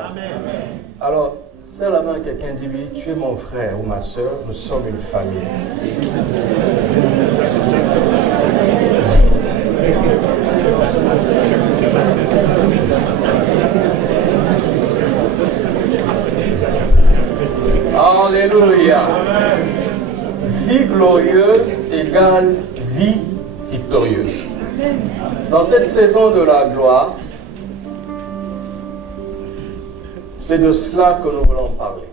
Alléluia. Alors, serre la main à quelqu'un, dis-lui, tu es mon frère ou ma soeur, nous sommes une famille. Alléluia. Vie glorieuse égale vie victorieuse. Dans cette saison de la gloire, c'est de cela que nous voulons parler.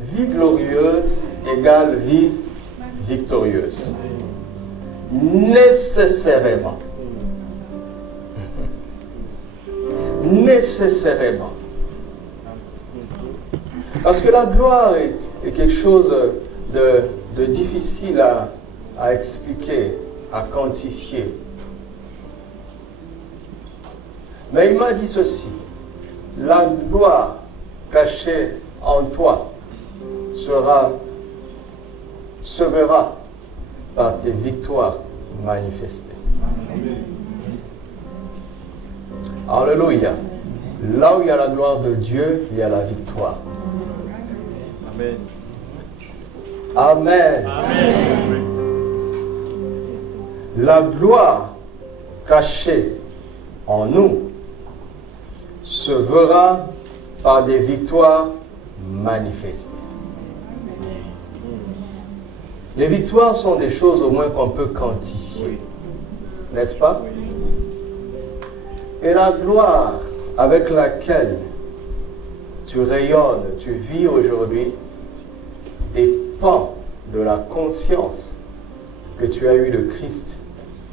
Vie glorieuse égale vie victorieuse. Nécessairement. Nécessairement. Parce que la gloire est quelque chose de difficile à expliquer, à quantifier. Mais il m'a dit ceci, la gloire cachée en toi se verra par tes victoires manifestées. Alléluia. Là où il y a la gloire de Dieu, il y a la victoire. Amen. Amen. Amen. La gloire cachée en nous se verra par des victoires manifestées. Les victoires sont des choses au moins qu'on peut quantifier, n'est-ce pas? Et la gloire avec laquelle tu rayonnes, tu vis aujourd'hui, dépend de la conscience que tu as eue de Christ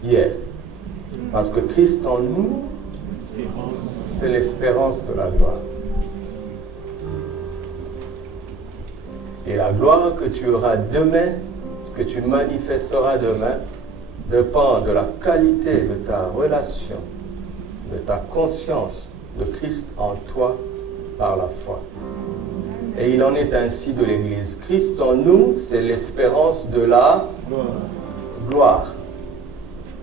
hier. Parce que Christ en nous, c'est l'espérance de la gloire. Et la gloire que tu auras demain, que tu manifesteras demain, dépend de la qualité de ta relation, de ta conscience de Christ en toi par la foi. Et il en est ainsi de l'Église. Christ en nous, c'est l'espérance de la gloire.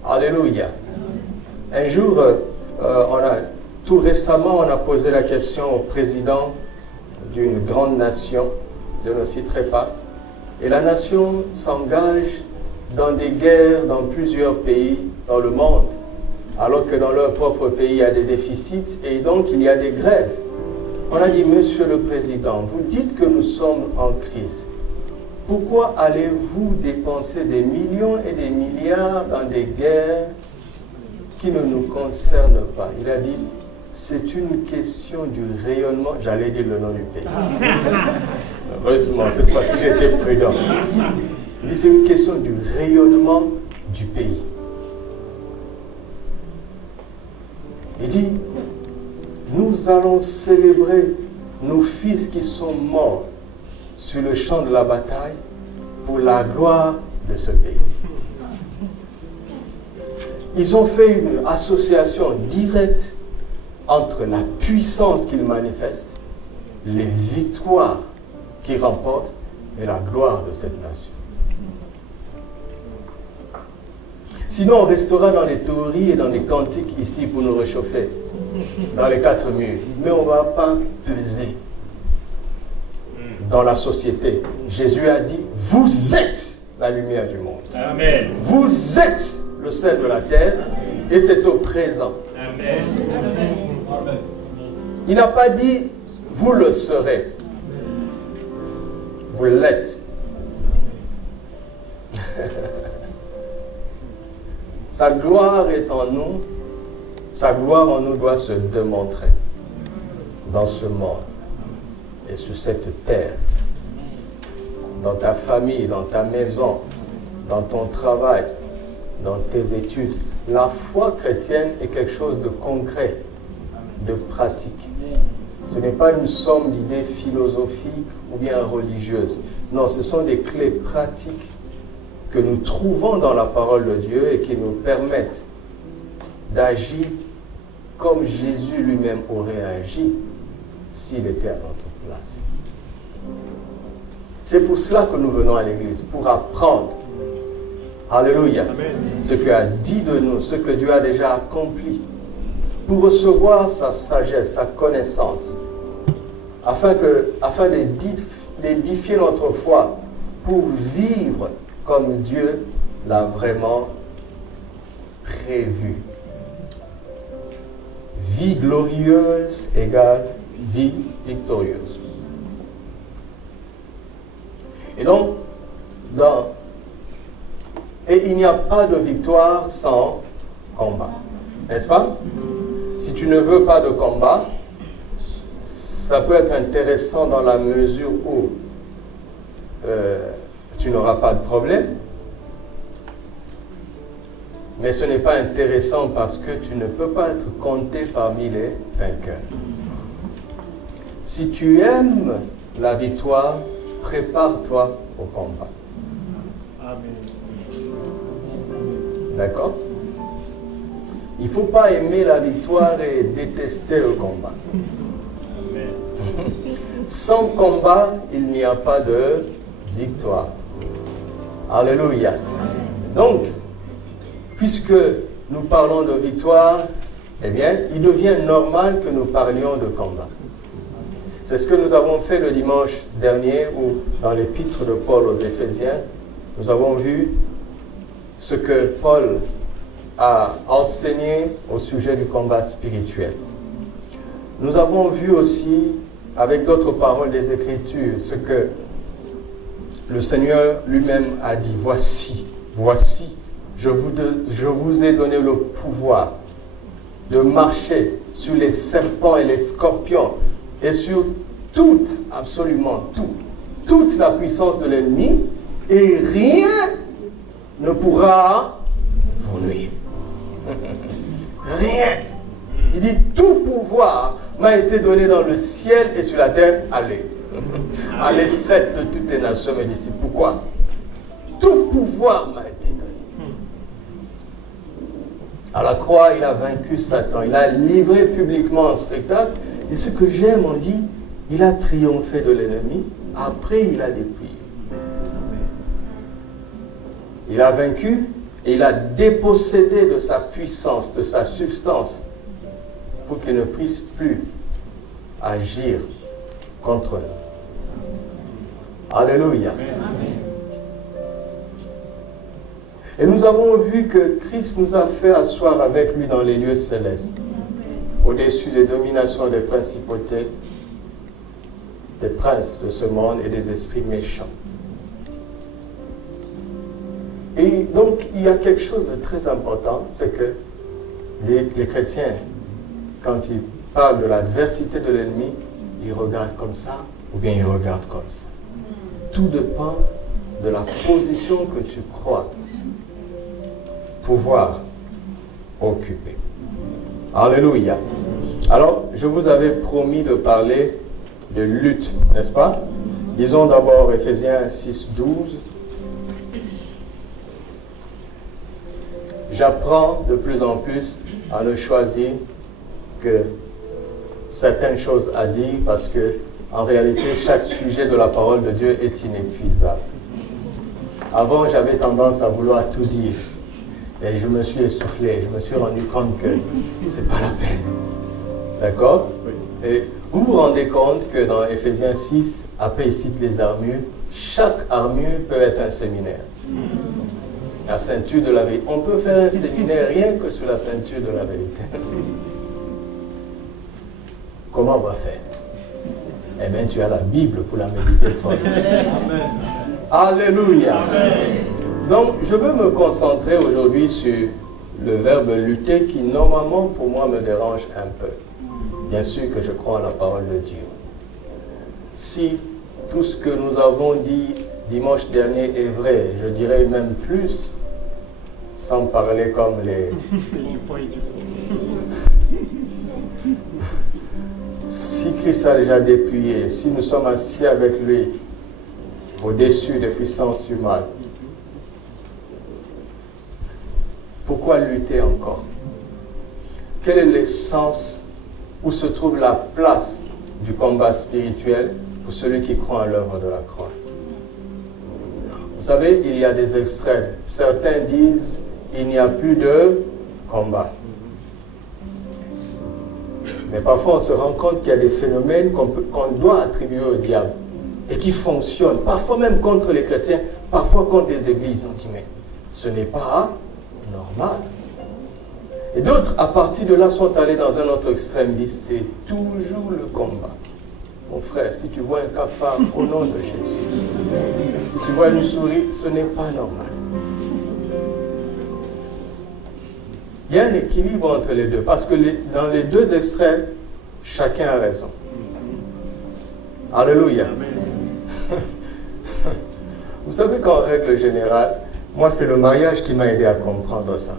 Alléluia. Un jour, tout récemment, on a posé la question au président d'une grande nation, je ne citerai pas, et la nation s'engage dans des guerres dans plusieurs pays dans le monde, alors que dans leur propre pays, il y a des déficits et donc il y a des grèves. On a dit, Monsieur le Président, vous dites que nous sommes en crise. Pourquoi allez-vous dépenser des millions et des milliards dans des guerres qui ne nous concernent pas? Il a dit, c'est une question du rayonnement. J'allais dire le nom du pays. Heureusement, cette fois-ci, j'étais prudent. Il dit, c'est une question du rayonnement du pays. Il dit, nous allons célébrer nos fils qui sont morts sur le champ de la bataille pour la gloire de ce pays. Ils ont fait une association directe entre la puissance qu'ils manifestent, les victoires qu'ils remportent et la gloire de cette nation. Sinon, on restera dans les théories et dans les cantiques ici pour nous réchauffer, dans les quatre murs. Mais on ne va pas peser dans la société. Jésus a dit, vous êtes la lumière du monde. Amen. Vous êtes le sel de la terre et c'est au présent. Amen. Il n'a pas dit, vous le serez. Vous l'êtes. Sa gloire est en nous. Sa gloire en nous doit se démontrer dans ce monde et sur cette terre, dans ta famille, dans ta maison, dans ton travail, dans tes études. La foi chrétienne est quelque chose de concret, de pratique. Ce n'est pas une somme d'idées philosophiques ou bien religieuses. Non, ce sont des clés pratiques que nous trouvons dans la parole de Dieu et qui nous permettent d'agir comme Jésus lui-même aurait agi s'il était à notre place. C'est pour cela que nous venons à l'église, pour apprendre. Alléluia. Amen. Ce qu'il a dit de nous, ce que Dieu a déjà accompli, pour recevoir sa sagesse, sa connaissance, afin d'édifier notre foi pour vivre comme Dieu l'a vraiment prévu. Vie glorieuse égale vie victorieuse. Et donc, il n'y a pas de victoire sans combat. N'est-ce pas? Si tu ne veux pas de combat, ça peut être intéressant dans la mesure où tu n'auras pas de problème. Mais ce n'est pas intéressant parce que tu ne peux pas être compté parmi les vainqueurs. Si tu aimes la victoire, prépare-toi au combat. D'accord? Il ne faut pas aimer la victoire et détester le combat. Sans combat, il n'y a pas de victoire. Alléluia. Donc, puisque nous parlons de victoire, eh bien, il devient normal que nous parlions de combat. C'est ce que nous avons fait le dimanche dernier, où dans l'épître de Paul aux Éphésiens, nous avons vu ce que Paul a enseigné au sujet du combat spirituel. Nous avons vu aussi, avec d'autres paroles des Écritures, ce que le Seigneur lui-même a dit. Voici, je vous ai donné le pouvoir de marcher sur les serpents et les scorpions et sur absolument toute la puissance de l'ennemi, et rien ne pourra vous nuire. Rien. Il dit, tout pouvoir m'a été donné dans le ciel et sur la terre. Allez. Allez, faites de toutes les nations mes disciples. Pourquoi? Tout pouvoir m'a été donné. À la croix, il a vaincu Satan. Il a livré publiquement un spectacle. Et ce que j'aime, on dit, il a triomphé de l'ennemi. Après, il a dépouillé. Il a vaincu et il a dépossédé de sa puissance, de sa substance, pour qu'il ne puisse plus agir contre nous. Alléluia. Amen. Et nous avons vu que Christ nous a fait asseoir avec lui dans les lieux célestes, au-dessus des dominations des principautés, des princes de ce monde et des esprits méchants. Et donc, il y a quelque chose de très important, c'est que les chrétiens, quand ils parlent de l'adversité de l'ennemi, ils regardent comme ça, ou bien ils regardent comme ça. Tout dépend de la position que tu crois pouvoir occuper. Alléluia. Alors, je vous avais promis de parler de lutte, n'est-ce pas? Disons d'abord Éphésiens 6, 12. J'apprends de plus en plus à ne choisir que certaines choses à dire parce que, en réalité, chaque sujet de la parole de Dieu est inépuisable. Avant, j'avais tendance à vouloir tout dire. Et je me suis essoufflé. Je me suis rendu compte que ce n'est pas la peine. D'accord? Et vous vous rendez compte que dans Éphésiens 6, après il cite les armures, chaque armure peut être un séminaire. La ceinture de la vérité. On peut faire un séminaire rien que sur la ceinture de la vérité. Comment on va faire? Eh bien, tu as la Bible pour la méditer toi. Amen. Alléluia. Amen. Donc, je veux me concentrer aujourd'hui sur le verbe lutter qui, normalement, pour moi, me dérange un peu. Bien sûr que je crois en la parole de Dieu. Si tout ce que nous avons dit dimanche dernier est vrai, je dirais même plus, sans parler comme les... Si Christ a déjà dépouillé, si nous sommes assis avec lui au-dessus des puissances du mal, pourquoi lutter encore? Quelle est l'essence, où se trouve la place du combat spirituel pour celui qui croit en l'œuvre de la croix? Vous savez, il y a des extrêmes. Certains disent il n'y a plus de combat. Mais parfois, on se rend compte qu'il y a des phénomènes qu'on doit attribuer au diable et qui fonctionnent, parfois même contre les chrétiens, parfois contre les églises. On dit, mais ce n'est pas normal. Et d'autres, à partir de là, sont allés dans un autre extrême, disent, c'est toujours le combat. Mon frère, si tu vois un cafard, au nom de Jésus, si tu vois une souris, ce n'est pas normal. Il y a un équilibre entre les deux, parce que dans les deux extrêmes, chacun a raison. Alléluia. Vous savez qu'en règle générale, moi c'est le mariage qui m'a aidé à comprendre ça.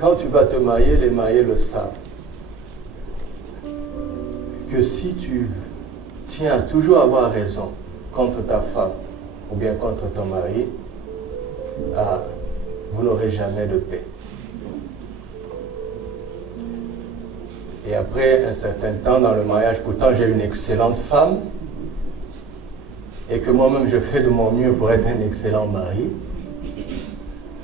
Quand tu vas te marier, les mariés le savent. Que si tu tiens à toujours avoir raison contre ta femme, ou bien contre ton mari, vous n'aurez jamais de paix. Et après un certain temps dans le mariage, pourtant j'ai une excellente femme, et que moi-même je fais de mon mieux pour être un excellent mari,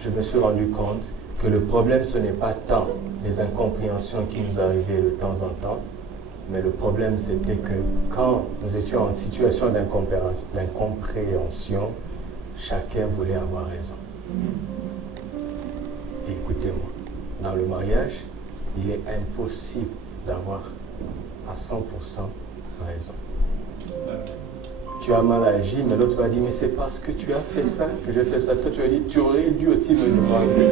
je me suis rendu compte que le problème ce n'est pas tant les incompréhensions qui nous arrivaient de temps en temps, mais le problème, c'était que quand nous étions en situation d'incompréhension, chacun voulait avoir raison. Et écoutez-moi, dans le mariage, il est impossible d'avoir à 100% raison. Tu as mal agi, mais l'autre va dire, mais c'est parce que tu as fait ça que j'ai fait ça. Toi, tu as dit, tu aurais dû aussi me demander.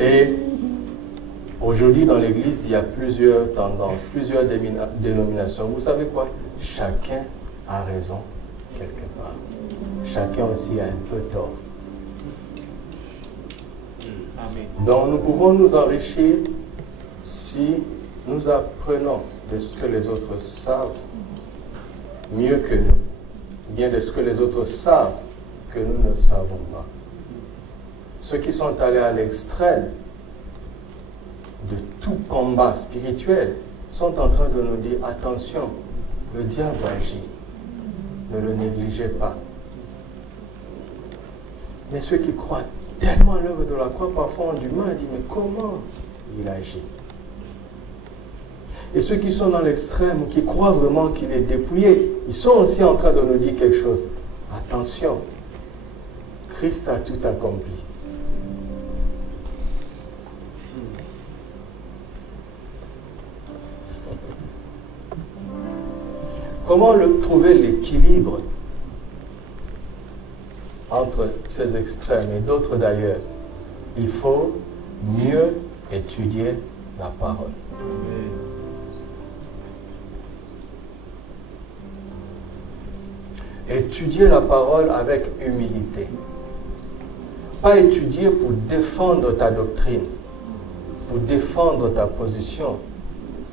Et aujourd'hui dans l'église, il y a plusieurs tendances, plusieurs dénominations. Vous savez quoi? Chacun a raison quelque part. Chacun aussi a un peu tort. Donc nous pouvons nous enrichir si nous apprenons de ce que les autres savent mieux que nous, ou bien de ce que les autres savent que nous ne savons pas. Ceux qui sont allés à l'extrême de tout combat spirituel sont en train de nous dire, attention, le diable agit, ne le négligez pas. Mais ceux qui croient tellement à l'œuvre de la croix, parfois ont du mal à dire, mais comment il agit? Et ceux qui sont dans l'extrême, qui croient vraiment qu'il est dépouillé, ils sont aussi en train de nous dire quelque chose. Attention, Christ a tout accompli. Comment trouver l'équilibre entre ces extrêmes et d'autres d'ailleurs? Il faut mieux étudier la parole. Étudier la parole avec humilité. Pas étudier pour défendre ta doctrine, pour défendre ta position,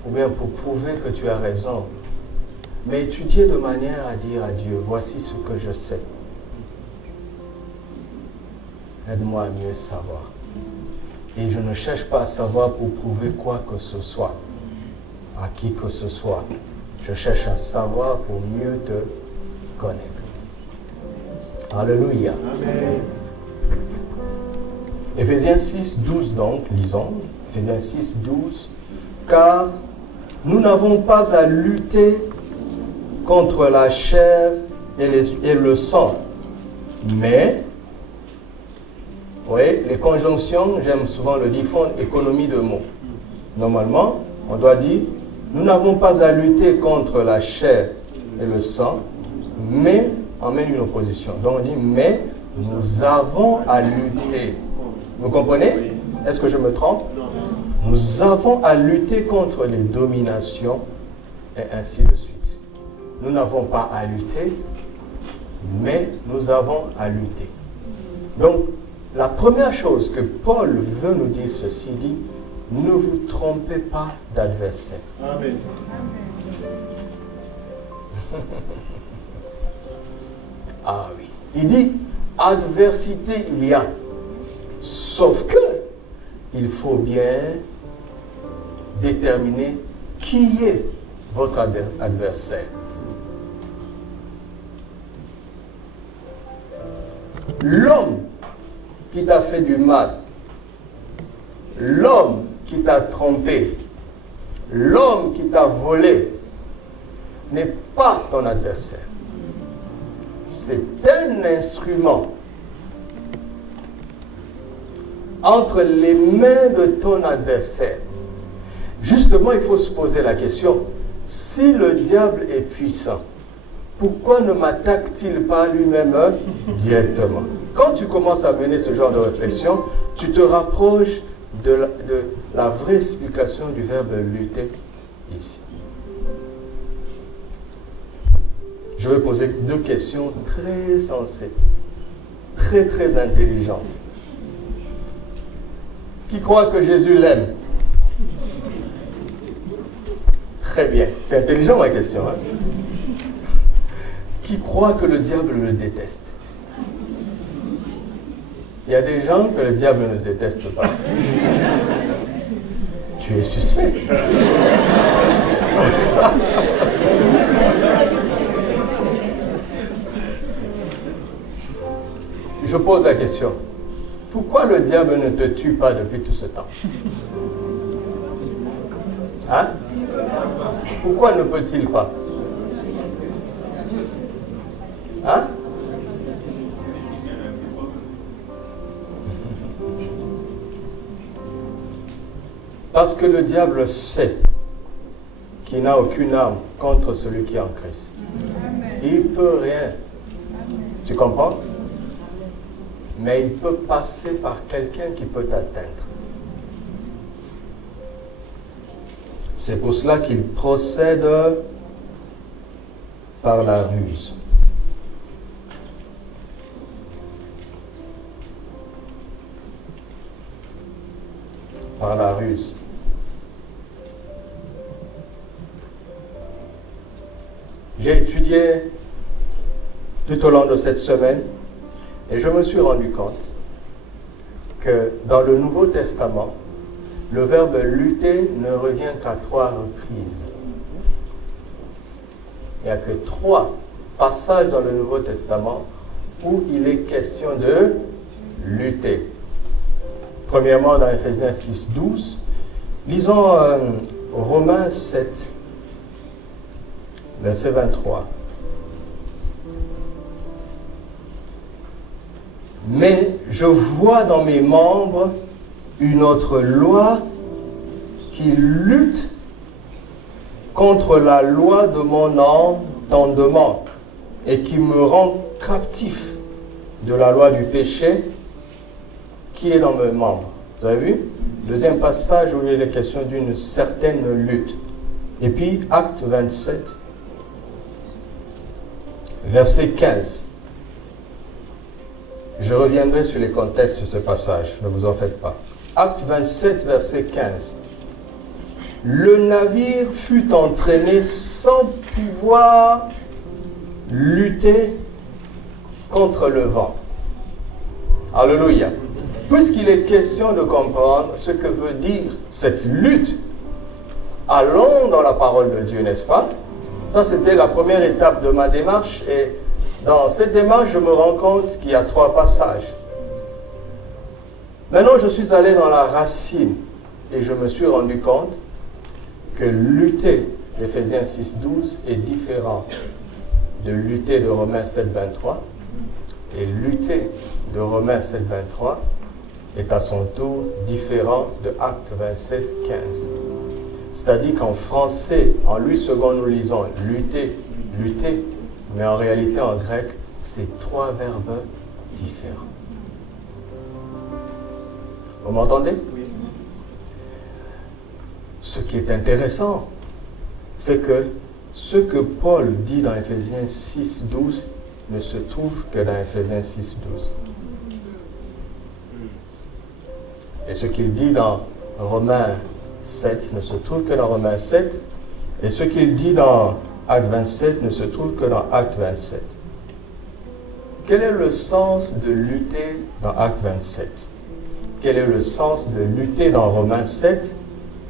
ou bien pour prouver que tu as raison. Mais étudier de manière à dire à Dieu, voici ce que je sais. Aide-moi à mieux savoir. Et je ne cherche pas à savoir pour prouver quoi que ce soit, à qui que ce soit. Je cherche à savoir pour mieux te connaître. Alléluia. Amen. Éphésiens 6, 12 donc, lisons. Éphésiens 6, 12. Car nous n'avons pas à lutter contre la chair et le sang. Mais, oui, les conjonctions, j'aime souvent le dire, font économie de mots. Normalement, on doit dire, nous n'avons pas à lutter contre la chair et le sang, mais on mène une opposition. Donc on dit, mais nous avons à lutter. Vous comprenez? Est-ce que je me trompe? Nous avons à lutter contre les dominations et ainsi de suite. Nous n'avons pas à lutter, mais nous avons à lutter. Donc, la première chose que Paul veut nous dire ceci, il dit, ne vous trompez pas d'adversaire. Amen. Ah oui. Il dit, adversité il y a. Sauf que, il faut bien déterminer qui est votre adversaire. L'homme qui t'a fait du mal, l'homme qui t'a trompé, l'homme qui t'a volé, n'est pas ton adversaire. C'est un instrument entre les mains de ton adversaire. Justement, il faut se poser la question, si le diable est puissant, pourquoi ne m'attaque-t-il pas lui-même directement? Quand tu commences à mener ce genre de réflexion, tu te rapproches de la vraie explication du verbe lutter ici. Je vais poser deux questions très sensées, très très intelligentes. Qui croit que Jésus l'aime? Très bien. C'est intelligent ma question. Hein? Qui croit que le diable le déteste? Il y a des gens que le diable ne déteste pas. Tu es suspect. Je pose la question. Pourquoi le diable ne te tue pas depuis tout ce temps? Hein? Pourquoi ne peut-il pas? Hein? Parce que le diable sait qu'il n'a aucune arme contre celui qui est en Christ. Il ne peut rien. Tu comprends? Mais il peut passer par quelqu'un qui peut t'atteindre. C'est pour cela qu'il procède par la ruse. Par la ruse. J'ai étudié tout au long de cette semaine et je me suis rendu compte que dans le Nouveau Testament, le verbe lutter ne revient qu'à 3 reprises. Il n'y a que 3 passages dans le Nouveau Testament où il est question de lutter. Premièrement, dans Ephésiens 6, 12. Lisons Romains 7, verset 23. Mais je vois dans mes membres une autre loi qui lutte contre la loi de mon entendement et qui me rend captif de la loi du péché qui est dans mes membres. Vous avez vu? Deuxième passage où il est question d'une certaine lutte. Et puis, Acte 27, verset 15. Je reviendrai sur les contextes de ce passage, ne vous en faites pas. Acte 27, verset 15. Le navire fut entraîné sans pouvoir lutter contre le vent. Alléluia. Puisqu'il est question de comprendre ce que veut dire cette lutte, allons dans la parole de Dieu, n'est-ce pas? Ça, c'était la première étape de ma démarche. Et dans cette démarche, je me rends compte qu'il y a 3 passages. Maintenant, je suis allé dans la racine et je me suis rendu compte que lutter, Ephésiens 6, 12, est différent de lutter de Romains 7, 23. Et lutter de Romains 7, 23 est à son tour différent de Acte 27, 15. C'est-à-dire qu'en français, en Louis II, nous lisons lutter, lutter, mais en réalité, en grec, c'est 3 verbes différents. Vous m'entendez? Oui. Ce qui est intéressant, c'est que ce que Paul dit dans Ephésiens 6, 12 ne se trouve que dans Ephésiens 6, 12. Et ce qu'il dit dans Romains 7 ne se trouve que dans Romains 7. Et ce qu'il dit dans Acte 27 ne se trouve que dans Acte 27. Quel est le sens de lutter dans Acte 27? Quel est le sens de lutter dans Romains 7?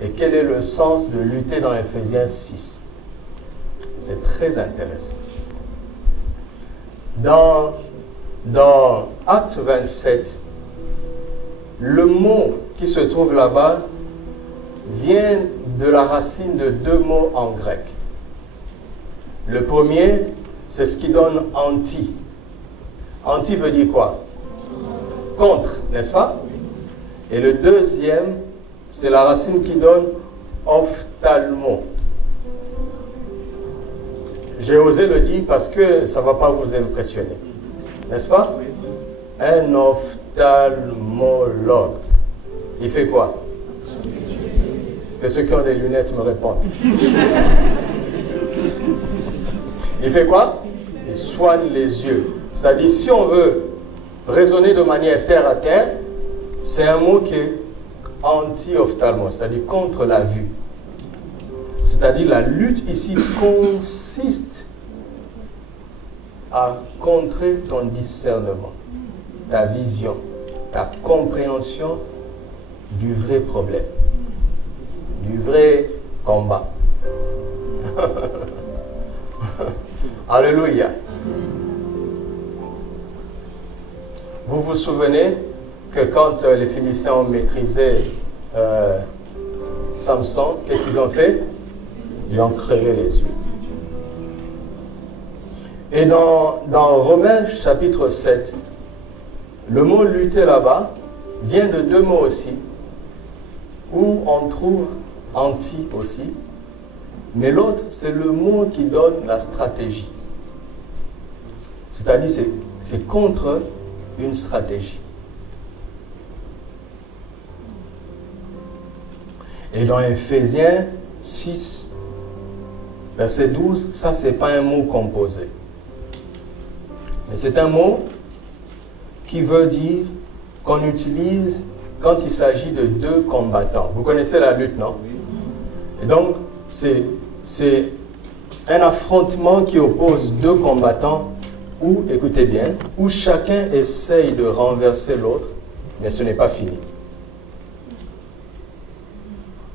Et quel est le sens de lutter dans Ephésiens 6? C'est très intéressant. Dans Acte 27, le mot qui se trouve là-bas vient de la racine de deux mots en grec. Le premier, c'est ce qui donne anti. Anti veut dire quoi? Contre, n'est-ce pas? Et le deuxième, c'est la racine qui donne ophtalmo. J'ai osé le dire parce que ça ne va pas vous impressionner. N'est-ce pas? Un ophtalmologue. Il fait quoi? Que ceux qui ont des lunettes me répondent. Il fait quoi? Il soigne les yeux. C'est-à-dire, si on veut raisonner de manière terre à terre, c'est un mot qui est anti-ophtalmo, c'est-à-dire contre la vue. C'est-à-dire, la lutte ici consiste à contrer ton discernement, ta vision, ta compréhension du vrai problème, du vrai combat. Alléluia. Vous vous souvenez que quand les Philistins ont maîtrisé Samson, qu'est-ce qu'ils ont fait? Ils ont crevé les yeux. Et dans Romains chapitre 7, le mot lutter là-bas vient de deux mots aussi, où on trouve anti aussi, mais l'autre c'est le mot qui donne la stratégie. C'est-à-dire c'est contre une stratégie. Et dans Ephésiens 6, verset 12, ça c'est pas un mot composé. Mais c'est un mot qui veut dire qu'on utilise quand il s'agit de deux combattants. Vous connaissez la lutte, non? Et donc, c'est un affrontement qui oppose deux combattants où, écoutez bien, où chacun essaye de renverser l'autre, mais ce n'est pas fini.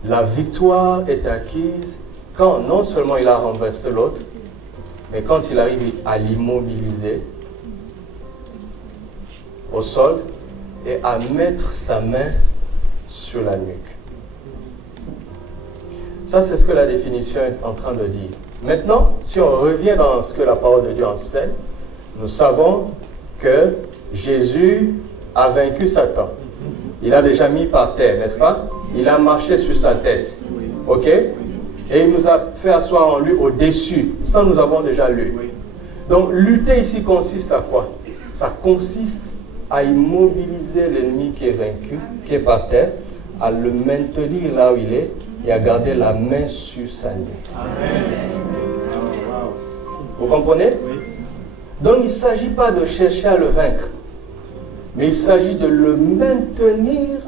La victoire est acquise quand non seulement il a renversé l'autre, mais quand il arrive à l'immobiliser au sol et à mettre sa main sur la nuque. Ça, c'est ce que la définition est en train de dire. Maintenant, si on revient dans ce que la parole de Dieu enseigne, nous savons que Jésus a vaincu Satan. Il a déjà mis par terre, n'est-ce pas? Il a marché sur sa tête. Ok? Et il nous a fait asseoir en lui au-dessus. Ça, nous avons déjà lu. Donc, lutter ici consiste à quoi? Ça consiste à immobiliser l'ennemi qui est vaincu, qui est par terre, à le maintenir là où il est et à garder la main sur sa nuque. Amen. Vous comprenez? Donc, il ne s'agit pas de chercher à le vaincre, mais il s'agit de le maintenir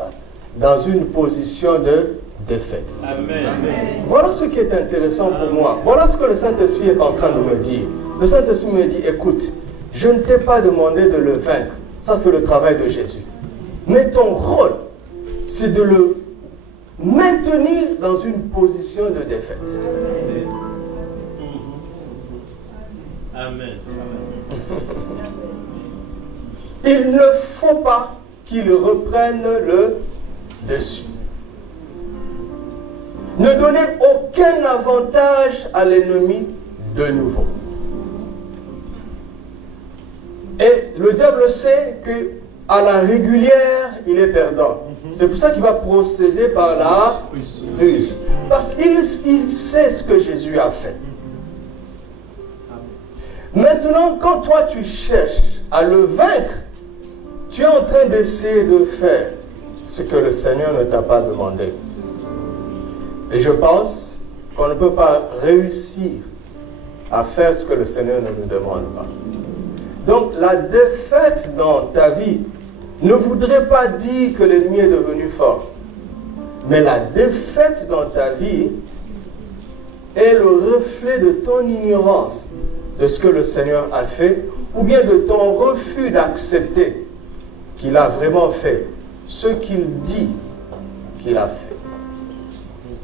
dans une position de défaite. Amen. Voilà ce qui est intéressant pour moi. Voilà ce que le Saint-Esprit est en train de me dire. Le Saint-Esprit me dit, écoute, je ne t'ai pas demandé de le vaincre. Ça, c'est le travail de Jésus. Mais ton rôle, c'est de le maintenir dans une position de défaite. Amen. Il ne faut pas qu'il reprenne le dessus. Ne donnez aucun avantage à l'ennemi de nouveau. Et le diable sait qu'à la régulière, il est perdant. C'est pour ça qu'il va procéder par la ruse. Parce qu'il sait ce que Jésus a fait. Maintenant, quand toi tu cherches à le vaincre, tu es en train d'essayer de faire ce que le Seigneur ne t'a pas demandé. Et je pense qu'on ne peut pas réussir à faire ce que le Seigneur ne nous demande pas. Donc la défaite dans ta vie ne voudrait pas dire que l'ennemi est devenu fort. Mais la défaite dans ta vie est le reflet de ton ignorance de ce que le Seigneur a fait, ou bien de ton refus d'accepter qu'il a vraiment fait ce qu'il dit qu'il a fait.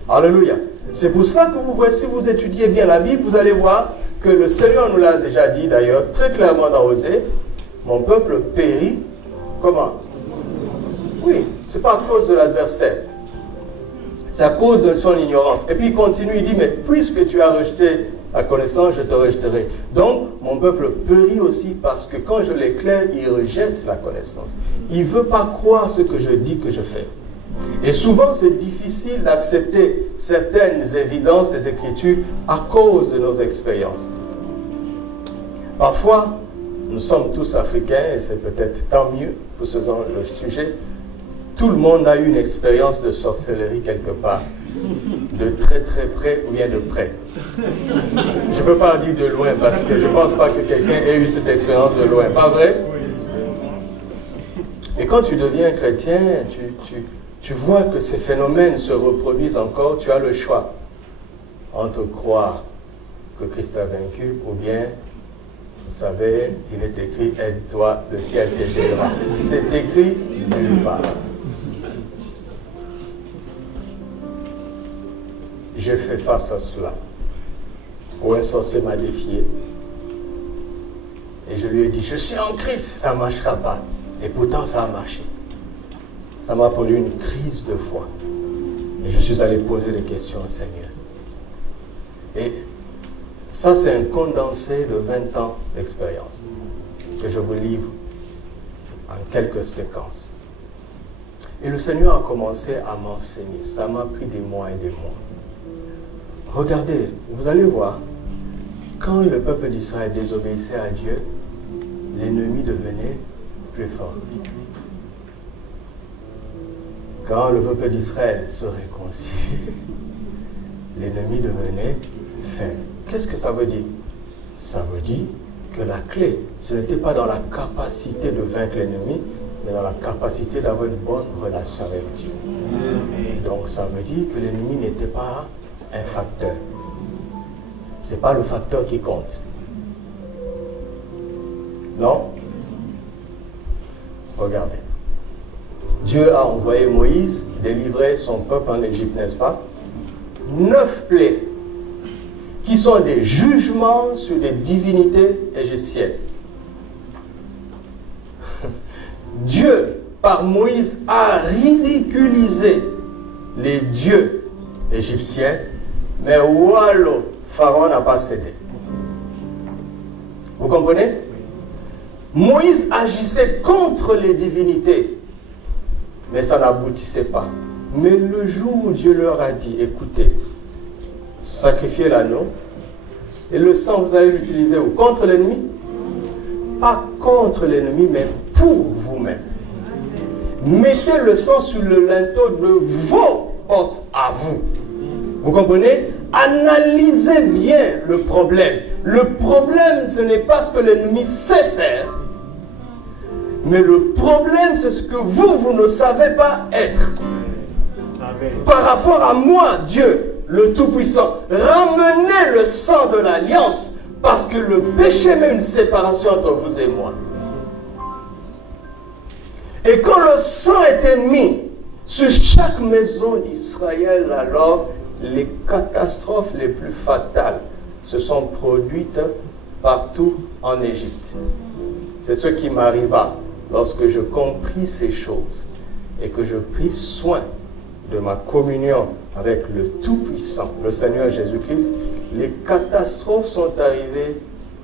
Alléluia. C'est pour cela que vous voyez, si vous étudiez bien la Bible, vous allez voir que le Seigneur nous l'a déjà dit d'ailleurs très clairement dans Osée. mon peuple périt. Comment? Oui, ce n'est pas à cause de l'adversaire. C'est à cause de son ignorance. Et puis il continue, il dit, mais puisque tu as rejeté la connaissance, je te rejetterai. Donc, mon peuple périt aussi parce que quand je l'éclaire, il rejette la connaissance. Il ne veut pas croire ce que je dis que je fais. Et souvent, c'est difficile d'accepter certaines évidences des Écritures à cause de nos expériences. Parfois, nous sommes tous africains, et c'est peut-être tant mieux pour ce genre de sujet. Tout le monde a eu une expérience de sorcellerie quelque part, de très très près ou bien de près. Je ne peux pas dire de loin parce que je ne pense pas que quelqu'un ait eu cette expérience de loin, pas vrai? Et quand tu deviens chrétien, tu vois que ces phénomènes se reproduisent encore, tu as le choix entre croire que Christ a vaincu ou bien, vous savez, il est écrit, aide-toi, le ciel t'aidera. C'est écrit nulle part. J'ai fait face à cela. Où un sorcier m'a défié. Et je lui ai dit, je suis en Christ, ça ne marchera pas. Et pourtant, ça a marché. Ça m'a produit une crise de foi. Et je suis allé poser des questions au Seigneur. Et ça, c'est un condensé de 20 ans d'expérience que je vous livre en quelques séquences. Et le Seigneur a commencé à m'enseigner. Ça m'a pris des mois et des mois. Regardez, vous allez voir, quand le peuple d'Israël désobéissait à Dieu, l'ennemi devenait plus fort. Quand le peuple d'Israël se réconciliait, l'ennemi devenait faible. Qu'est-ce que ça veut dire? Ça veut dire que la clé, ce n'était pas dans la capacité de vaincre l'ennemi, mais dans la capacité d'avoir une bonne relation avec Dieu. Donc ça veut dire que l'ennemi n'était pas un facteur. Ce n'est pas le facteur qui compte. Non? Regardez. Dieu a envoyé Moïse délivrer son peuple en Égypte, n'est-ce pas? 9 plaies qui sont des jugements sur des divinités égyptiennes. Dieu, par Moïse, a ridiculisé les dieux égyptiens, mais wallo, Pharaon n'a pas cédé. Vous comprenez? Moïse agissait contre les divinités, mais ça n'aboutissait pas. Mais le jour où Dieu leur a dit, écoutez, sacrifiez l'agneau, et le sang, vous allez l'utiliser où? Contre l'ennemi? Pas contre l'ennemi, mais pour vous-même. Mettez le sang sur le linteau de vos portes à vous. Vous comprenez? Analysez bien le problème. Le problème, ce n'est pas ce que l'ennemi sait faire, mais le problème, c'est ce que vous ne savez pas être. Amen. Par rapport à moi, Dieu, le Tout-Puissant, ramenez le sang de l'alliance, parce que le péché met une séparation entre vous et moi. Et quand le sang était mis sur chaque maison d'Israël, alors les catastrophes les plus fatales se sont produites partout en Égypte. C'est ce qui m'arriva lorsque je compris ces choses et que je pris soin de ma communion avec le Tout-Puissant, le Seigneur Jésus-Christ. Les catastrophes sont arrivées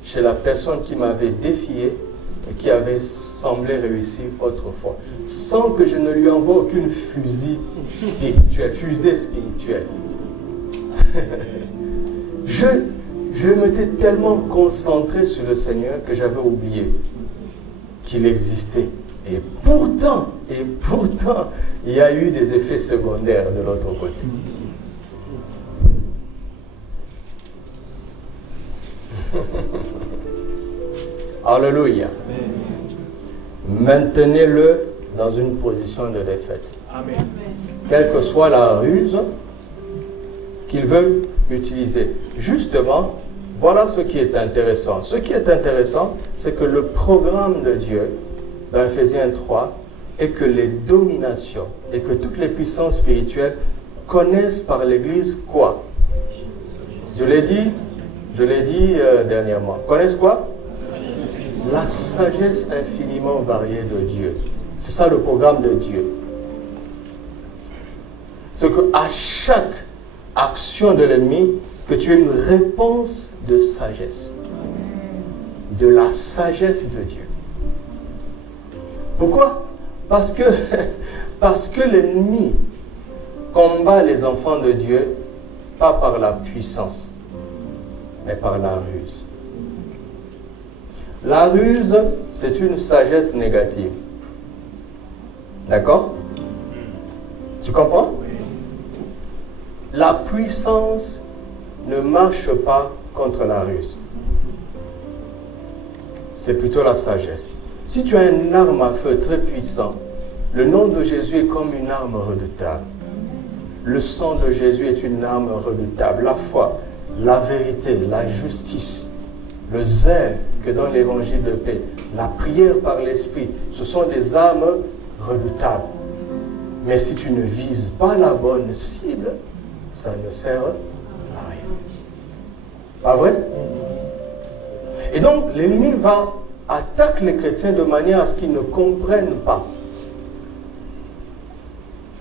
chez la personne qui m'avait défié et qui avait semblé réussir autrefois, sans que je ne lui envoie aucune fusée spirituelle. Je m'étais tellement concentré sur le Seigneur que j'avais oublié qu'il existait. Et pourtant, il y a eu des effets secondaires de l'autre côté. Alléluia. Maintenez-le dans une position de défaite. Amen. Quelle que soit la ruse qu'il veut utiliser. Justement, voilà ce qui est intéressant. Ce qui est intéressant, c'est que le programme de Dieu, dans Ephésiens 3, est que les dominations et que toutes les puissances spirituelles connaissent par l'Église quoi? Je l'ai dit dernièrement. Connaissent quoi? la sagesse infiniment variée de Dieu. C'est ça le programme de Dieu. C'est qu'à chaque action de l'ennemi, que tu aies une réponse de sagesse. De la sagesse de Dieu. Pourquoi? Parce que l'ennemi combat les enfants de Dieu, pas par la puissance, mais par la ruse. La ruse, c'est une sagesse négative. D'accord? Tu comprends? La puissance ne marche pas contre la ruse. C'est plutôt la sagesse. Si tu as une arme à feu très puissante, le nom de Jésus est comme une arme redoutable. Le sang de Jésus est une arme redoutable. La foi, la vérité, la justice, le zèle que donne l'évangile de paix, la prière par l'esprit, ce sont des armes redoutables. Mais si tu ne vises pas la bonne cible, ça ne sert à rien. Pas vrai? Et donc, l'ennemi va attaquer les chrétiens de manière à ce qu'ils ne comprennent pas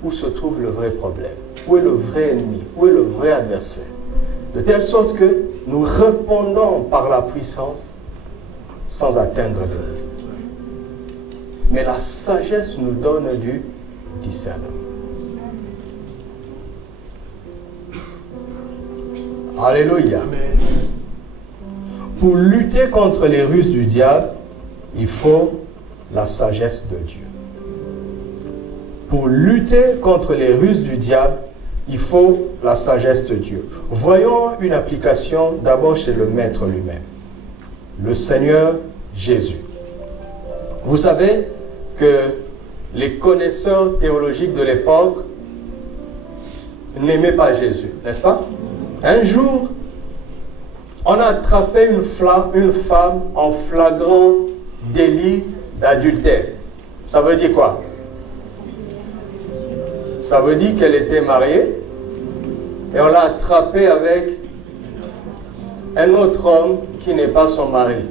où se trouve le vrai problème, où est le vrai ennemi, où est le vrai adversaire. De telle sorte que nous répondons par la puissance sans atteindre le but. Mais la sagesse nous donne du discernement. Alléluia. Pour lutter contre les ruses du diable, il faut la sagesse de Dieu. Pour lutter contre les ruses du diable, il faut la sagesse de Dieu. Voyons une application d'abord chez le Maître lui-même, le Seigneur Jésus. Vous savez que les connaisseurs théologiques de l'époque n'aimaient pas Jésus, n'est-ce pas? Un jour, on a attrapé une femme en flagrant délit d'adultère. Ça veut dire quoi? Ça veut dire qu'elle était mariée et on l'a attrapée avec un autre homme qui n'est pas son mari.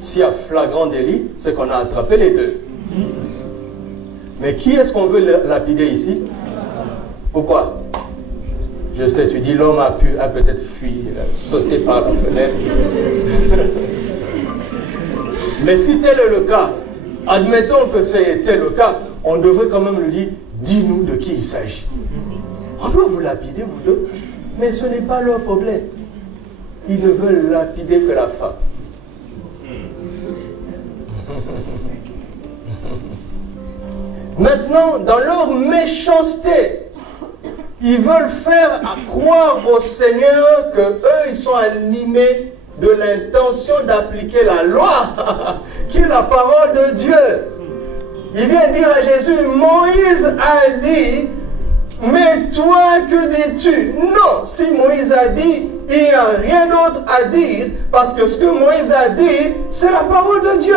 S'il y a flagrant délit, c'est qu'on a attrapé les deux. Mais qui est-ce qu'on veut lapider ici? Pourquoi? Je sais, tu dis l'homme a peut-être fui, sauté par la fenêtre. Mais si tel est le cas, admettons que c'était le cas, on devrait quand même lui dire, dis-nous de qui il s'agit. On peut vous lapider, vous deux, mais ce n'est pas leur problème. Ils ne veulent lapider que la femme. Maintenant, dans leur méchanceté, ils veulent faire croire au Seigneur que eux, ils sont animés de l'intention d'appliquer la loi, qui est la parole de Dieu. Il vient dire à Jésus, Moïse a dit, mais toi, que dis-tu? Non, si Moïse a dit, il n'y a rien d'autre à dire, parce que ce que Moïse a dit, c'est la parole de Dieu.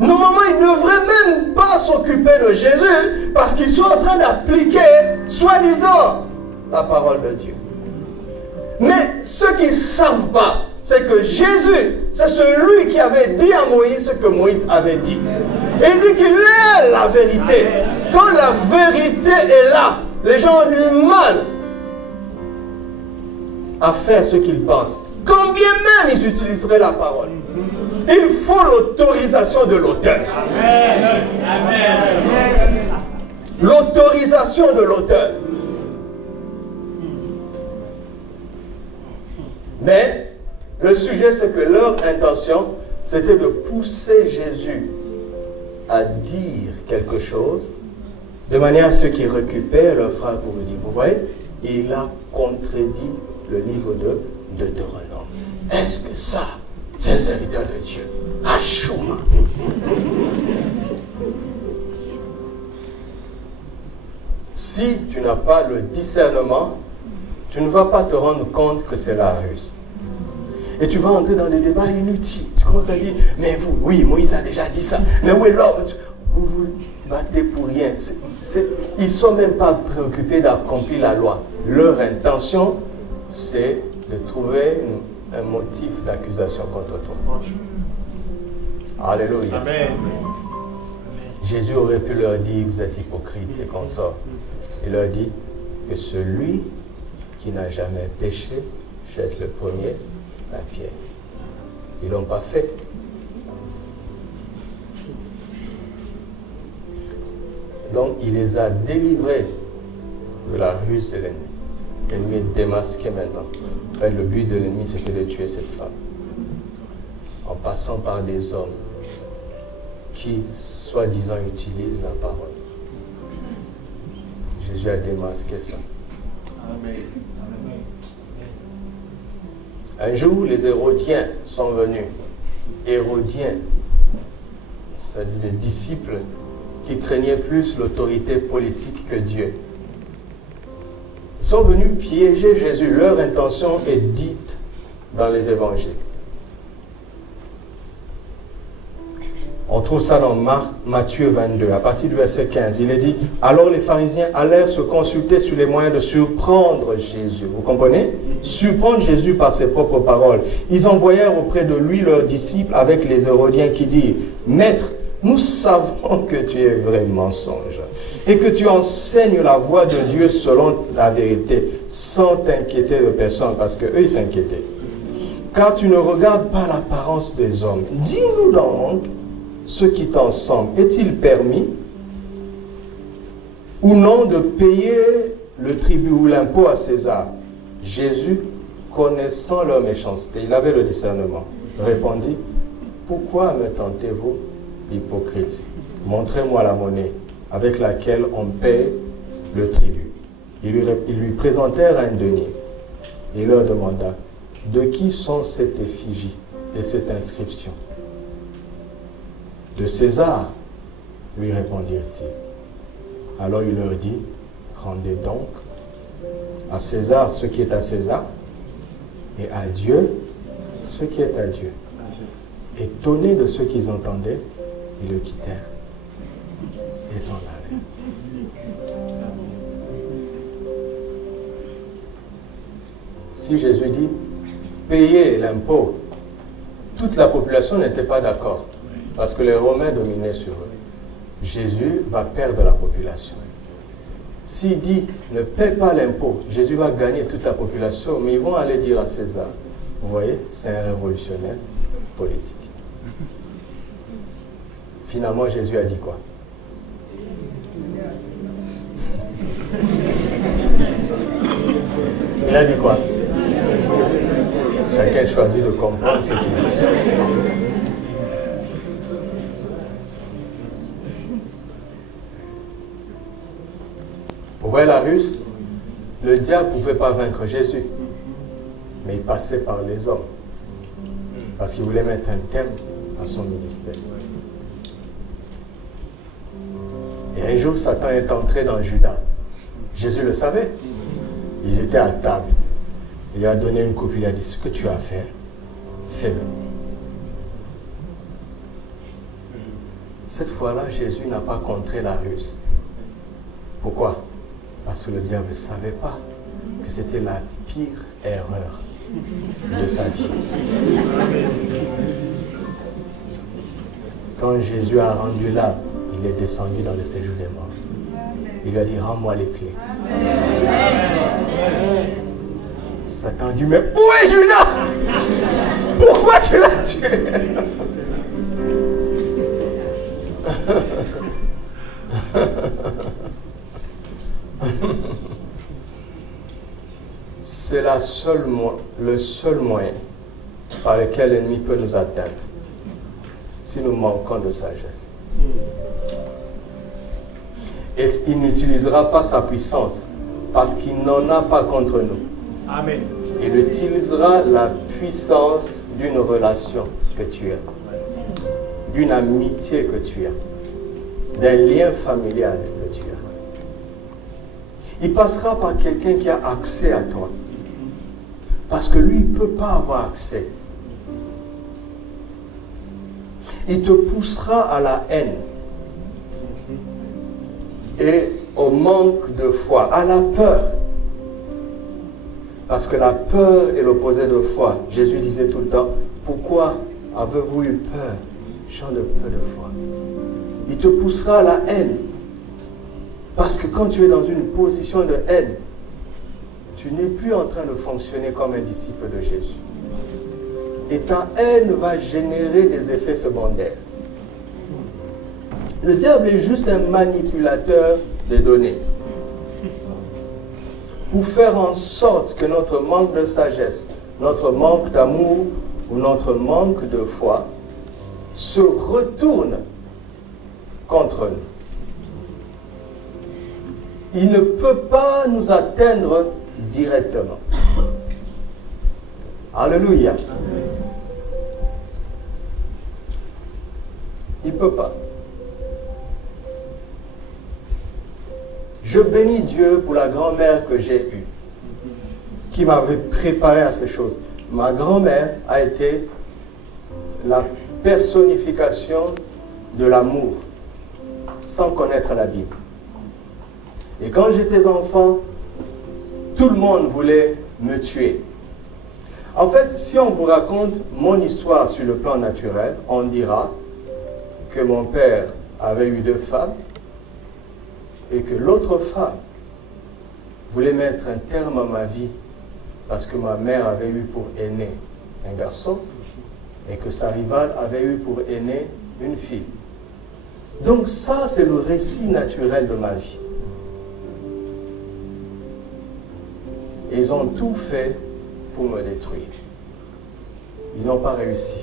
Normalement, ils ne devraient même pas s'occuper de Jésus, parce qu'ils sont en train d'appliquer, soi-disant, la parole de Dieu. Mais ce qu'ils ne savent pas, c'est que Jésus, c'est celui qui avait dit à Moïse ce que Moïse avait dit. Et il dit qu'il est la vérité. Quand la vérité est là, les gens ont du mal à faire ce qu'ils pensent. Quand bien même ils utiliseraient la parole. Il faut l'autorisation de l'auteur. L'autorisation de l'auteur. Mais le sujet, c'est que leur intention, c'était de pousser Jésus à dire quelque chose de manière à ce qu'il récupère leur frère pour dire. Vous voyez, il a contredit le livre de Deutéronome. Est-ce que ça, c'est un serviteur de Dieu? Achouma. Si tu n'as pas le discernement, tu ne vas pas te rendre compte que c'est la ruse. Et tu vas entrer dans des débats inutiles. Tu commences à dire, mais vous, oui, Moïse a déjà dit ça. Mais où est l'homme? Vous vous battez pour rien. Ils ne sont même pas préoccupés d'accomplir la loi. Leur intention, c'est de trouver un motif d'accusation contre toi. Alléluia. Amen. Jésus aurait pu leur dire, vous êtes hypocrites et consorts. Il leur dit que celui qui n'a jamais péché jette le premier la pierre. Ils ne l'ont pas fait. Donc il les a délivrés de la ruse de l'ennemi. L'ennemi est démasqué maintenant. En fait, le but de l'ennemi, c'était de tuer cette femme. En passant par des hommes qui, soi-disant, utilisent la parole. Jésus a démasqué ça. Amen. Un jour, les Hérodiens sont venus. Hérodiens, c'est-à-dire des disciples qui craignaient plus l'autorité politique que Dieu. Ils sont venus piéger Jésus. Leur intention est dite dans les évangiles. On trouve ça dans Matthieu 22, à partir du verset 15. Il est dit, alors les pharisiens allèrent se consulter sur les moyens de surprendre Jésus. Vous comprenez? Surprendre Jésus par ses propres paroles. Ils envoyèrent auprès de lui leurs disciples avec les Hérodiens qui dirent, Maître, nous savons que tu es vrai mensonge et que tu enseignes la voie de Dieu selon la vérité, sans t'inquiéter de personne, parce qu'eux, ils s'inquiétaient. Car tu ne regardes pas l'apparence des hommes. Dis-nous donc, ce qui t'ensemble, est-il permis ou non de payer le tribut ou l'impôt à César? Jésus, connaissant leur méchanceté, il avait le discernement, répondit, pourquoi me tentez-vous, hypocrite? Montrez-moi la monnaie avec laquelle on paie le tribut. Ils lui présentèrent un denier. Il leur demanda, de qui sont cette effigie et cette inscription? De César, lui répondirent-ils. Alors il leur dit, rendez donc à César ce qui est à César et à Dieu ce qui est à Dieu. Étonnés de ce qu'ils entendaient, ils le quittèrent et s'en allèrent. Si Jésus dit, payez l'impôt, toute la population n'était pas d'accord. Parce que les Romains dominaient sur eux. Jésus va perdre la population. S'il dit, ne paie pas l'impôt, Jésus va gagner toute la population, mais ils vont aller dire à César, vous voyez, c'est un révolutionnaire politique. Finalement, Jésus a dit quoi? Il a dit quoi? Chacun choisit de comprendre ce qu'il dit. Vous voyez la ruse? Le diable ne pouvait pas vaincre Jésus, mais il passait par les hommes, parce qu'il voulait mettre un terme à son ministère. Et un jour, Satan est entré dans Judas. Jésus le savait. Ils étaient à table. Il lui a donné une coupe, il lui a dit, ce que tu as fait, fais-le. Cette fois-là, Jésus n'a pas contré la ruse. Pourquoi? Parce que le diable ne savait pas que c'était la pire erreur de sa vie. Quand Jésus a rendu l'âme, il est descendu dans le séjour des morts. Il lui a dit, rends-moi les clés. Satan dit, mais où est Judas? Pourquoi tu l'as tué? C'est le seul moyen par lequel l'ennemi peut nous atteindre si nous manquons de sagesse. Et il n'utilisera pas sa puissance parce qu'il n'en a pas contre nous. Amen. Il utilisera la puissance d'une relation que tu as, d'une amitié que tu as, d'un lien familial que tu as. Il passera par quelqu'un qui a accès à toi. Parce que lui, il ne peut pas avoir accès. Il te poussera à la haine et au manque de foi, à la peur. Parce que la peur est l'opposé de foi. Jésus disait tout le temps, pourquoi avez-vous eu peur, gens de peu de foi? Il te poussera à la haine. Parce que quand tu es dans une position de haine, tu n'es plus en train de fonctionner comme un disciple de Jésus. Et ta haine va générer des effets secondaires. Le diable est juste un manipulateur de données. Pour faire en sorte que notre manque de sagesse, notre manque d'amour ou notre manque de foi se retourne contre nous. Il ne peut pas nous atteindre directement. Alléluia. Il ne peut pas. Je bénis Dieu pour la grand-mère que j'ai eue, qui m'avait préparé à ces choses. Ma grand-mère a été la personnification de l'amour, sans connaître la Bible. Et quand j'étais enfant, tout le monde voulait me tuer. En fait, si on vous raconte mon histoire sur le plan naturel, on dira que mon père avait eu 2 femmes et que l'autre femme voulait mettre un terme à ma vie parce que ma mère avait eu pour aîné un garçon et que sa rivale avait eu pour aîné une fille. Donc ça, c'est le récit naturel de ma vie. Ils ont tout fait pour me détruire. Ils n'ont pas réussi.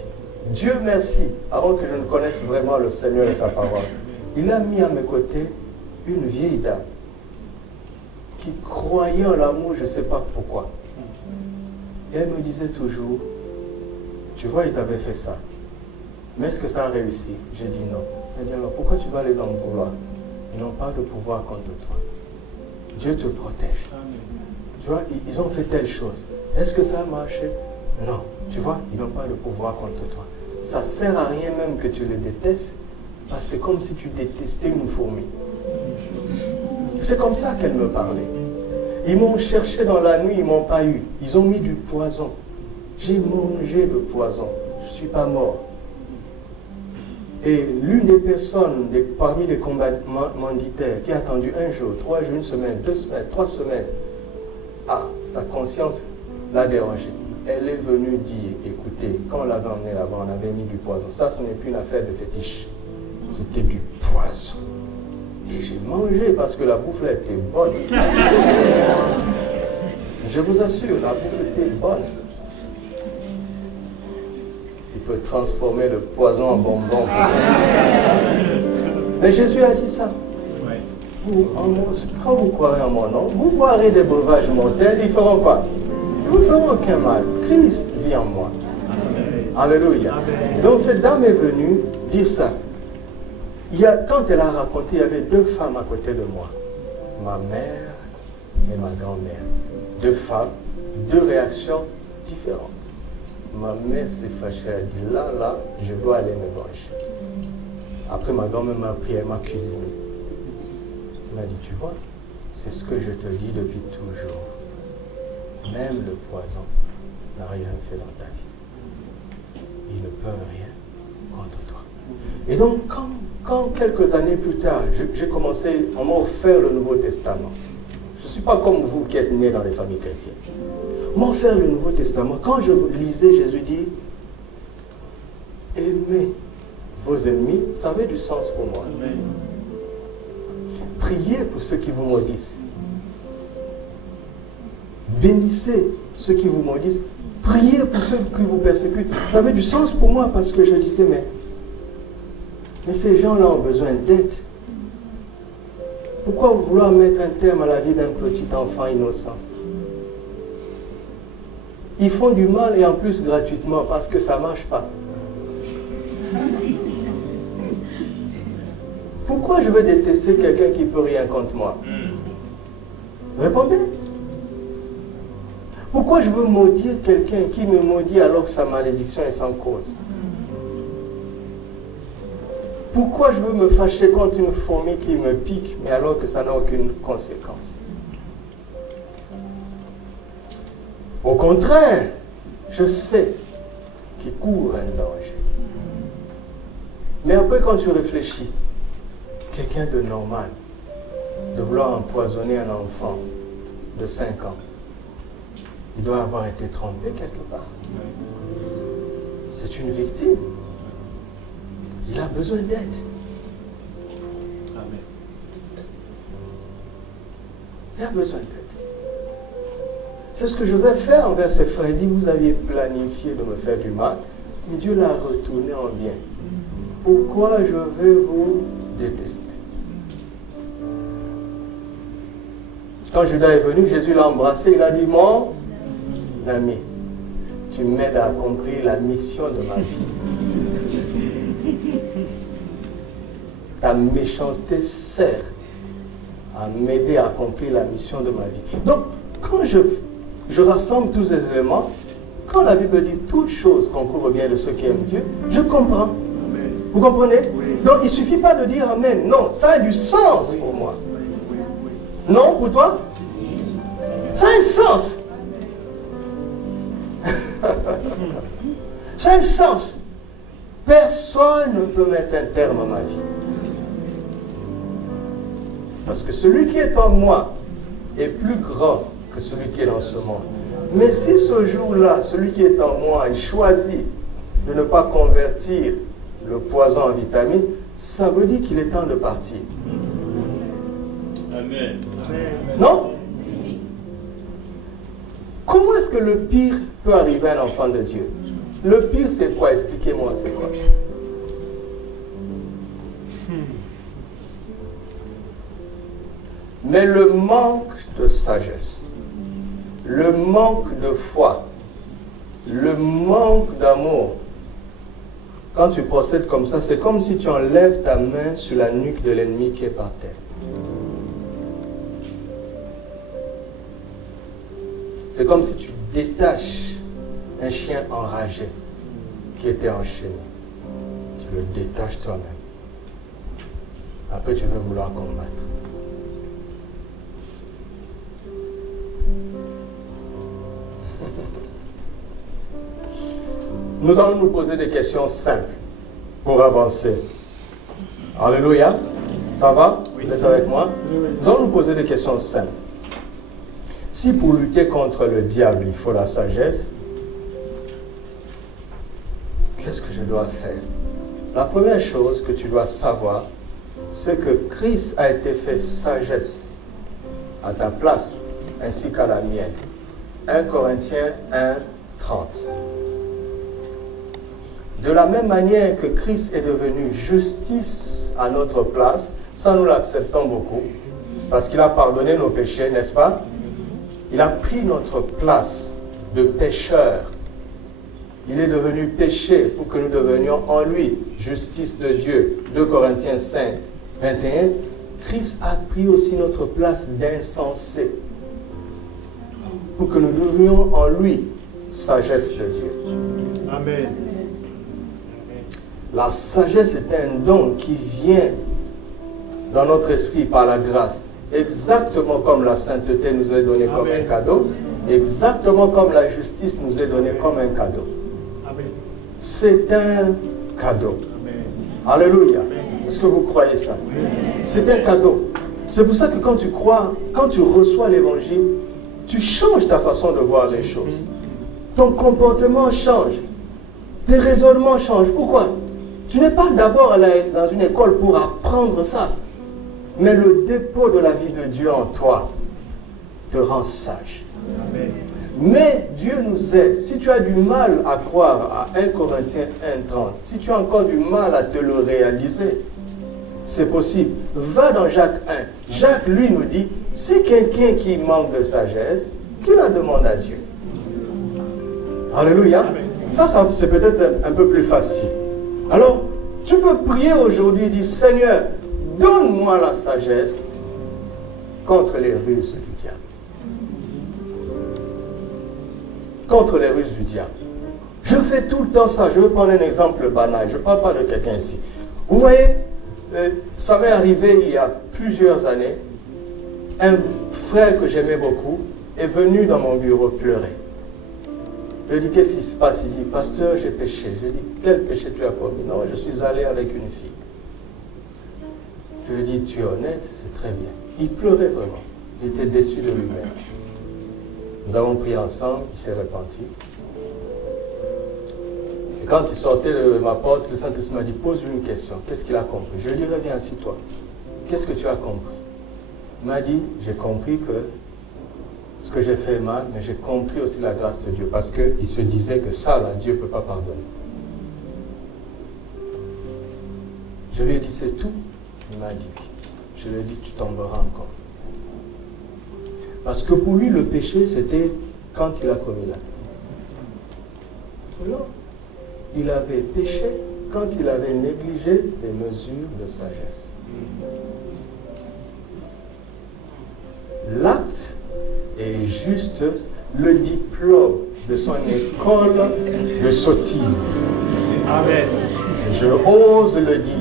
Dieu merci, avant que je ne connaisse vraiment le Seigneur et sa parole, il a mis à mes côtés une vieille dame qui croyait en l'amour, je ne sais pas pourquoi. Et elle me disait toujours, tu vois, ils avaient fait ça. Mais est-ce que ça a réussi? J'ai dit non. Elle dit alors, pourquoi tu vas les en vouloir? Ils n'ont pas de pouvoir contre toi. Dieu te protège. Tu vois, ils ont fait telle chose. Est-ce que ça a marché? Non. Tu vois, ils n'ont pas de pouvoir contre toi. Ça ne sert à rien même que tu les détestes, parce que c'est comme si tu détestais une fourmi. C'est comme ça qu'elle me parlait. Ils m'ont cherché dans la nuit, ils ne m'ont pas eu. Ils ont mis du poison. J'ai mangé le poison. Je ne suis pas mort. Et l'une des personnes parmi les commanditaires qui a attendu 1 jour, 3 jours, 1 semaine, 2 semaines, 3 semaines, sa conscience l'a dérangé. Elle est venue dire, écoutez, quand on l'avait emmené là-bas, on avait mis du poison. Ça, ce n'est plus une affaire de fétiche. C'était du poison. Et j'ai mangé parce que la bouffe là était bonne. Je vous assure, la bouffe était bonne. Il peut transformer le poison en bonbon. Mais Jésus a dit ça. Quand vous croirez en mon nom, vous boirez des breuvages mortels, ils feront quoi? Ils ne vous feront aucun mal. Christ vit en moi. Amen. Alléluia. Amen. Donc cette dame est venue dire ça. Quand elle a raconté, il y avait 2 femmes à côté de moi. Ma mère et ma grand-mère. 2 femmes, 2 réactions différentes. Ma mère s'est fâchée, elle a dit là, je dois aller me venger. Après, ma grand-mère m'a pris, elle m'a cuisiné. Elle m'a dit, tu vois, c'est ce que je te dis depuis toujours. Même le poison n'a rien fait dans ta vie. Il ne peut rien contre toi. Et donc, quand quelques années plus tard, j'ai commencé, on m'a offert le Nouveau Testament. Je ne suis pas comme vous qui êtes nés dans les familles chrétiennes. On m'a offert le Nouveau Testament. Quand je lisais, Jésus dit, aimez vos ennemis, ça avait du sens pour moi. Amen. Priez pour ceux qui vous maudissent. Bénissez ceux qui vous maudissent. Priez pour ceux qui vous persécutent. Ça avait du sens pour moi parce que je disais, mais ces gens-là ont besoin d'aide. Pourquoi vouloir mettre un terme à la vie d'un petit enfant innocent? Ils font du mal et en plus gratuitement parce que ça ne marche pas. Pourquoi je veux détester quelqu'un qui ne peut rien contre moi? Répondez. Pourquoi je veux maudire quelqu'un qui me maudit alors que sa malédiction est sans cause? Pourquoi je veux me fâcher contre une fourmi qui me pique, mais alors que ça n'a aucune conséquence? Au contraire, je sais qu'il court un danger. Mais après, quand tu réfléchis, quelqu'un de normal, de vouloir empoisonner un enfant de 5 ans, il doit avoir été trompé quelque part. C'est une victime. Il a besoin d'aide. Amen. Il a besoin d'aide. C'est ce que Joseph fait envers ses frères. Il dit, vous aviez planifié de me faire du mal, mais Dieu l'a retourné en bien. Pourquoi je vais vous détester? Quand Judas est venu, Jésus l'a embrassé, il a dit, mon ami, tu m'aides à accomplir la mission de ma vie. Ta méchanceté sert à m'aider à accomplir la mission de ma vie. Donc, quand je rassemble tous ces éléments, quand la Bible dit toutes choses concourent au bien de ceux qui aiment Dieu, je comprends. Amen. Vous comprenez? Oui. Donc, il ne suffit pas de dire Amen. Non, ça a du sens pour moi. Non, pour toi? Ça a un sens. Ça a un sens. Personne ne peut mettre un terme à ma vie. Parce que celui qui est en moi est plus grand que celui qui est dans ce monde. Mais si ce jour-là, celui qui est en moi, il choisit de ne pas convertir le poison en vitamine, ça veut dire qu'il est temps de partir. Amen. Non? Comment est-ce que le pire peut arriver à un enfant de Dieu? Le pire, c'est quoi? Expliquez-moi, c'est quoi? Mais le manque de sagesse, le manque de foi, le manque d'amour, quand tu procèdes comme ça, c'est comme si tu enlèves ta main sur la nuque de l'ennemi qui est par terre. C'est comme si tu détaches un chien enragé qui était enchaîné. Tu le détaches toi-même. Après, tu veux vouloir combattre. Nous allons nous poser des questions simples pour avancer. Alléluia. Ça va? Oui. Vous êtes avec moi? Oui. Nous allons nous poser des questions simples. Si pour lutter contre le diable, il faut la sagesse, qu'est-ce que je dois faire? La première chose que tu dois savoir, c'est que Christ a été fait sagesse à ta place, ainsi qu'à la mienne. 1 Corinthiens 1, 30. De la même manière que Christ est devenu justice à notre place, ça nous l'acceptons beaucoup, parce qu'il a pardonné nos péchés, n'est-ce pas? Il a pris notre place de pécheur. Il est devenu péché pour que nous devenions en lui justice de Dieu. 2 Corinthiens 5, 21. Christ a pris aussi notre place d'insensé pour que nous devenions en lui sagesse de Dieu. Amen. La sagesse est un don qui vient dans notre esprit par la grâce. Exactement comme la sainteté nous est donnée comme un cadeau, exactement comme la justice nous est donnée comme un cadeau. Amen. C'est un cadeau. Amen. Alléluia. Est-ce que vous croyez ça? C'est un cadeau. C'est pour ça que quand tu crois, quand tu reçois l'évangile, tu changes ta façon de voir les choses. Ton comportement change. Tes raisonnements changent. Pourquoi? Tu n'es pas d'abord dans une école pour apprendre ça. Mais le dépôt de la vie de Dieu en toi te rend sage. Amen. Mais Dieu nous aide. Si tu as du mal à croire à 1 Corinthiens 1,30, si tu as encore du mal à te le réaliser, c'est possible. Va dans Jacques 1. Jacques, lui, nous dit, si quelqu'un qui manque de sagesse, qu'il la demande à Dieu. Alléluia. Ça c'est peut-être un peu plus facile. Alors, tu peux prier aujourd'hui et dire, Seigneur, donne-moi la sagesse contre les ruses du diable. Contre les ruses du diable. Je fais tout le temps ça. Je vais prendre un exemple banal. Je ne parle pas de quelqu'un ici. Vous voyez, ça m'est arrivé il y a plusieurs années. Un frère que j'aimais beaucoup est venu dans mon bureau pleurer. Je lui dis, qu'est-ce qui se passe? Il dit, pasteur, j'ai péché. Je lui dis, quel péché tu as commis? Non, je suis allé avec une fille. Je lui dis, tu es honnête, c'est très bien. Il pleurait vraiment. Il était déçu de lui-même. Nous avons prié ensemble, il s'est repenti. Et quand il sortait de ma porte, le Saint-Esprit m'a dit, pose-lui une question. Qu'est-ce qu'il a compris? Je lui ai dit, reviens, assis-toi. Qu'est-ce que tu as compris? Il m'a dit, j'ai compris que ce que j'ai fait est mal, mais j'ai compris aussi la grâce de Dieu, parce qu'il se disait que ça, là, Dieu ne peut pas pardonner. Je lui ai dit, c'est tout? Il m'a dit, je lui ai dit, tu tomberas encore. Parce que pour lui, le péché, c'était quand il a commis l'acte. Non. Il avait péché quand il avait négligé les mesures de sagesse. L'acte est juste le diplôme de son école de sottise. Amen. Et je ose le dire.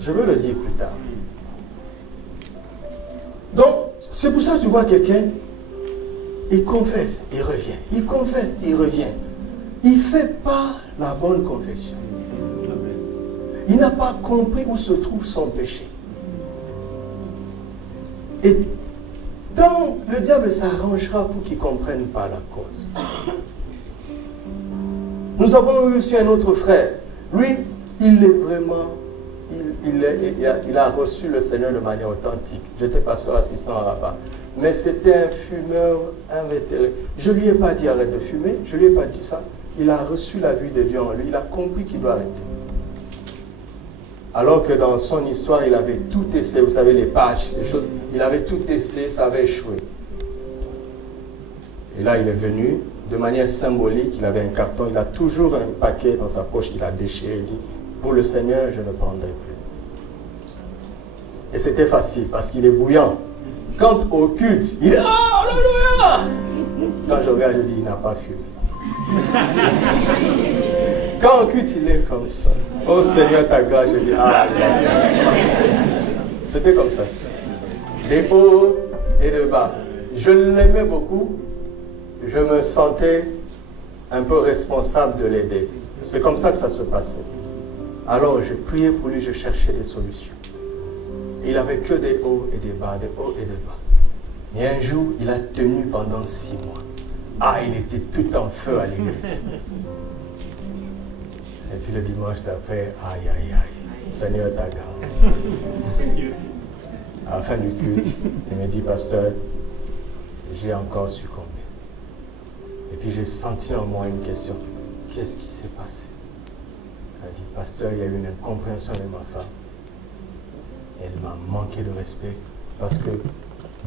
Je veux le dire plus tard. Donc, c'est pour ça que tu vois quelqu'un, il confesse, il revient. Il confesse, il revient. Il ne fait pas la bonne confession. Il n'a pas compris où se trouve son péché. Et tant le diable s'arrangera pour qu'il ne comprenne pas la cause. Nous avons eu aussi un autre frère. Lui, il est vraiment... Il a reçu le Seigneur de manière authentique. J'étais pasteur assistant à Rabat. Mais c'était un fumeur invétéré. Je ne lui ai pas dit arrête de fumer. Je ne lui ai pas dit ça. Il a reçu la vue de Dieu en lui. Il a compris qu'il doit arrêter. Alors que dans son histoire, il avait tout essayé. Vous savez, les patchs, les choses. Il avait tout essayé, ça avait échoué. Et là, il est venu de manière symbolique. Il avait un carton. Il a toujours un paquet dans sa poche. Il a déchiré. Il dit, pour le Seigneur, je ne prendrai plus. Et c'était facile parce qu'il est bouillant. Quant au culte, il est « Ah, alléluia !» Quand je regarde, je dis « Il n'a pas fumé. » Quand au culte, il est comme ça. « Oh Seigneur, ta grâce, je dis « Ah, il a fumé. » C'était comme ça. Des hauts et de bas. Je l'aimais beaucoup. Je me sentais un peu responsable de l'aider. C'est comme ça que ça se passait. Alors, je priais pour lui, je cherchais des solutions. Il n'avait que des hauts et des bas, des hauts et des bas. Mais un jour, il a tenu pendant 6 mois. Ah, il était tout en feu à l'église. Et puis le dimanche d'après, aïe, aïe, aïe, Seigneur, ta grâce. À la fin du culte, il me dit, pasteur, j'ai encore succombé. Et puis j'ai senti en moi une question. Qu'est-ce qui s'est passé? Il a dit, pasteur, il y a eu une incompréhension de ma femme. Elle m'a manqué de respect parce que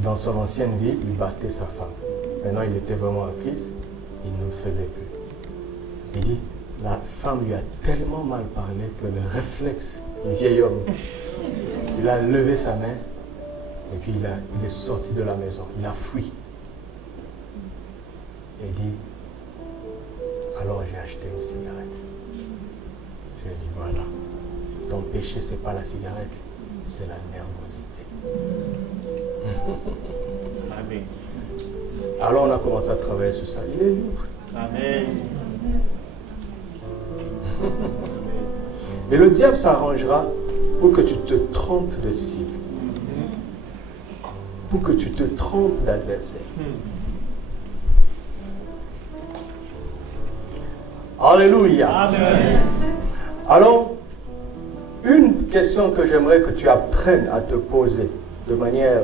dans son ancienne vie, il battait sa femme. Maintenant, il était vraiment en Christ, il ne le faisait plus. Il dit, la femme lui a tellement mal parlé que le réflexe du vieil homme, il a levé sa main et puis il est sorti de la maison, il a fui. Et il dit, alors j'ai acheté une cigarette. Je lui ai dit, voilà, ton péché, ce n'est pas la cigarette, c'est la nervosité. Amen. Alors on a commencé à travailler sur ça. Il est libre. Amen. Et le diable s'arrangera pour que tu te trompes de cible. Pour que tu te trompes d'adversaire. Alléluia. Amen. Alors, une question que j'aimerais que tu apprennes à te poser de manière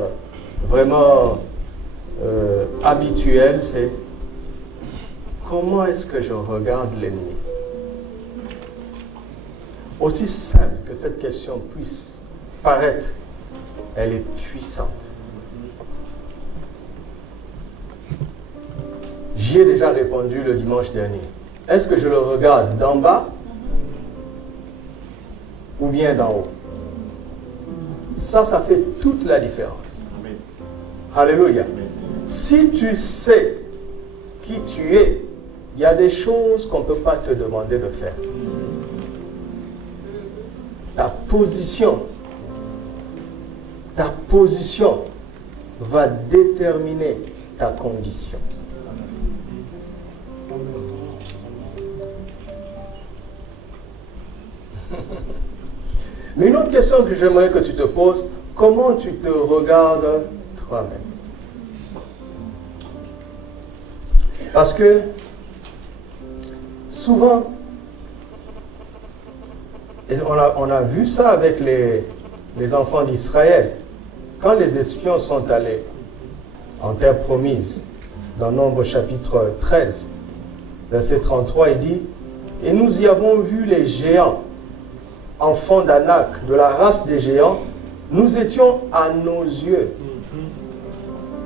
vraiment habituelle, c'est comment est-ce que je regarde l'ennemi? Aussi simple que cette question puisse paraître, elle est puissante. J'y ai déjà répondu le dimanche dernier. Est-ce que je le regarde d'en bas ou bien d'en haut? Ça fait toute la différence. Amen. Alléluia. Amen. Si tu sais qui tu es, il y a des choses qu'on ne peut pas te demander de faire. Ta position va déterminer ta condition. Mais une autre question que j'aimerais que tu te poses, comment tu te regardes toi-même? Parce que souvent, et on a vu ça avec les enfants d'Israël, quand les espions sont allés en terre promise, dans Nombre chapitre 13, verset 33, il dit, « Et nous y avons vu les géants, enfants d'Anak, de la race des géants, nous étions à nos yeux,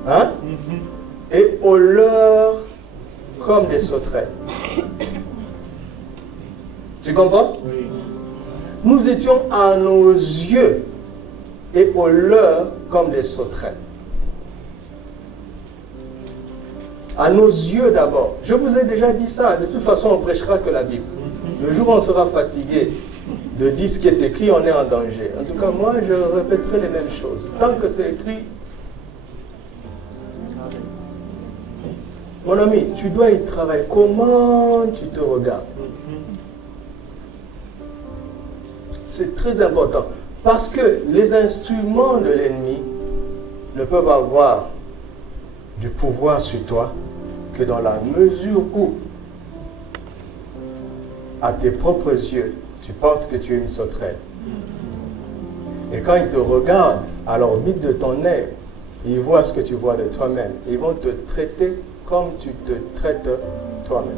hein? Et au leur comme des sauterelles. » Tu comprends? Oui. Nous étions à nos yeux et au leur comme des sauterelles. À nos yeux d'abord. Je vous ai déjà dit ça. De toute façon, on ne prêchera que la Bible. Le jour où on sera fatigué de dire ce qui est écrit, on est en danger. En tout cas, moi, je répéterai les mêmes choses. Tant que c'est écrit, mon ami, tu dois y travailler. Comment tu te regardes? C'est très important. Parce que les instruments de l'ennemi ne peuvent avoir du pouvoir sur toi que dans la mesure où, à tes propres yeux, tu penses que tu es une sauterelle. Et quand ils te regardent à l'orbite de ton œil, ils voient ce que tu vois de toi-même. Ils vont te traiter comme tu te traites toi-même.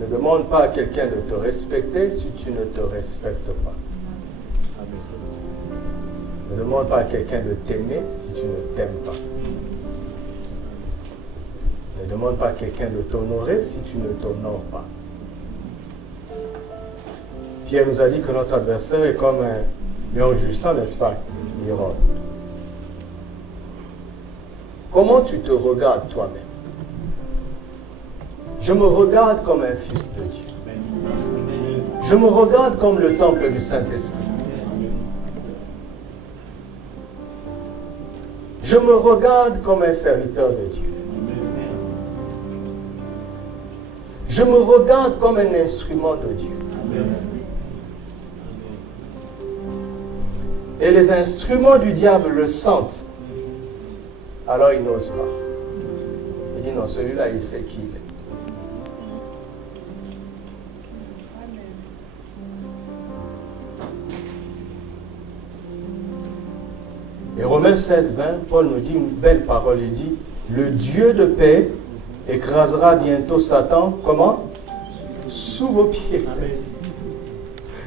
Ne demande pas à quelqu'un de te respecter si tu ne te respectes pas. Ne demande pas à quelqu'un de t'aimer si tu ne t'aimes pas. Ne demande pas à quelqu'un de t'honorer si tu ne t'honores pas. Pierre nous a dit que notre adversaire est comme un lion rugissant, n'est-ce pas? Il rôde. Comment tu te regardes toi-même? Je me regarde comme un fils de Dieu. Je me regarde comme le temple du Saint-Esprit. Je me regarde comme un serviteur de Dieu. Je me regarde comme un instrument de Dieu. Et les instruments du diable le sentent. Alors il n'ose pas. Il dit non, celui-là, il sait qui il est. Et Romains 16, 20, Paul nous dit une belle parole. Il dit, le Dieu de paix écrasera bientôt Satan, comment? Sous vos pieds. Amen.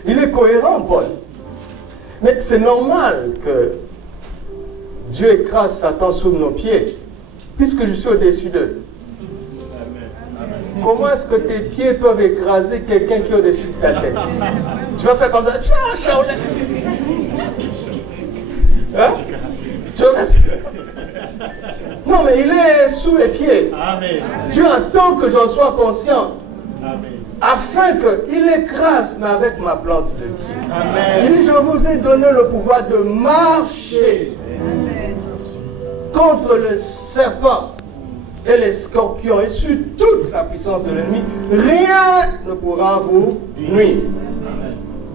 Il est cohérent, Paul. Mais c'est normal que Dieu écrase Satan sous nos pieds, puisque je suis au-dessus d'eux. Comment est-ce que tes pieds peuvent écraser quelqu'un qui est au-dessus de ta tête? Tu vas faire comme ça. Hein? Non, mais il est sous les pieds. Amen. Dieu attend que j'en sois conscient. Amen. Afin qu'il écrase, mais avec ma plante de pied. Amen. Il dit, je vous ai donné le pouvoir de marcher Amen. Contre le serpent et les scorpions et sur toute la puissance de l'ennemi. Rien ne pourra vous nuire.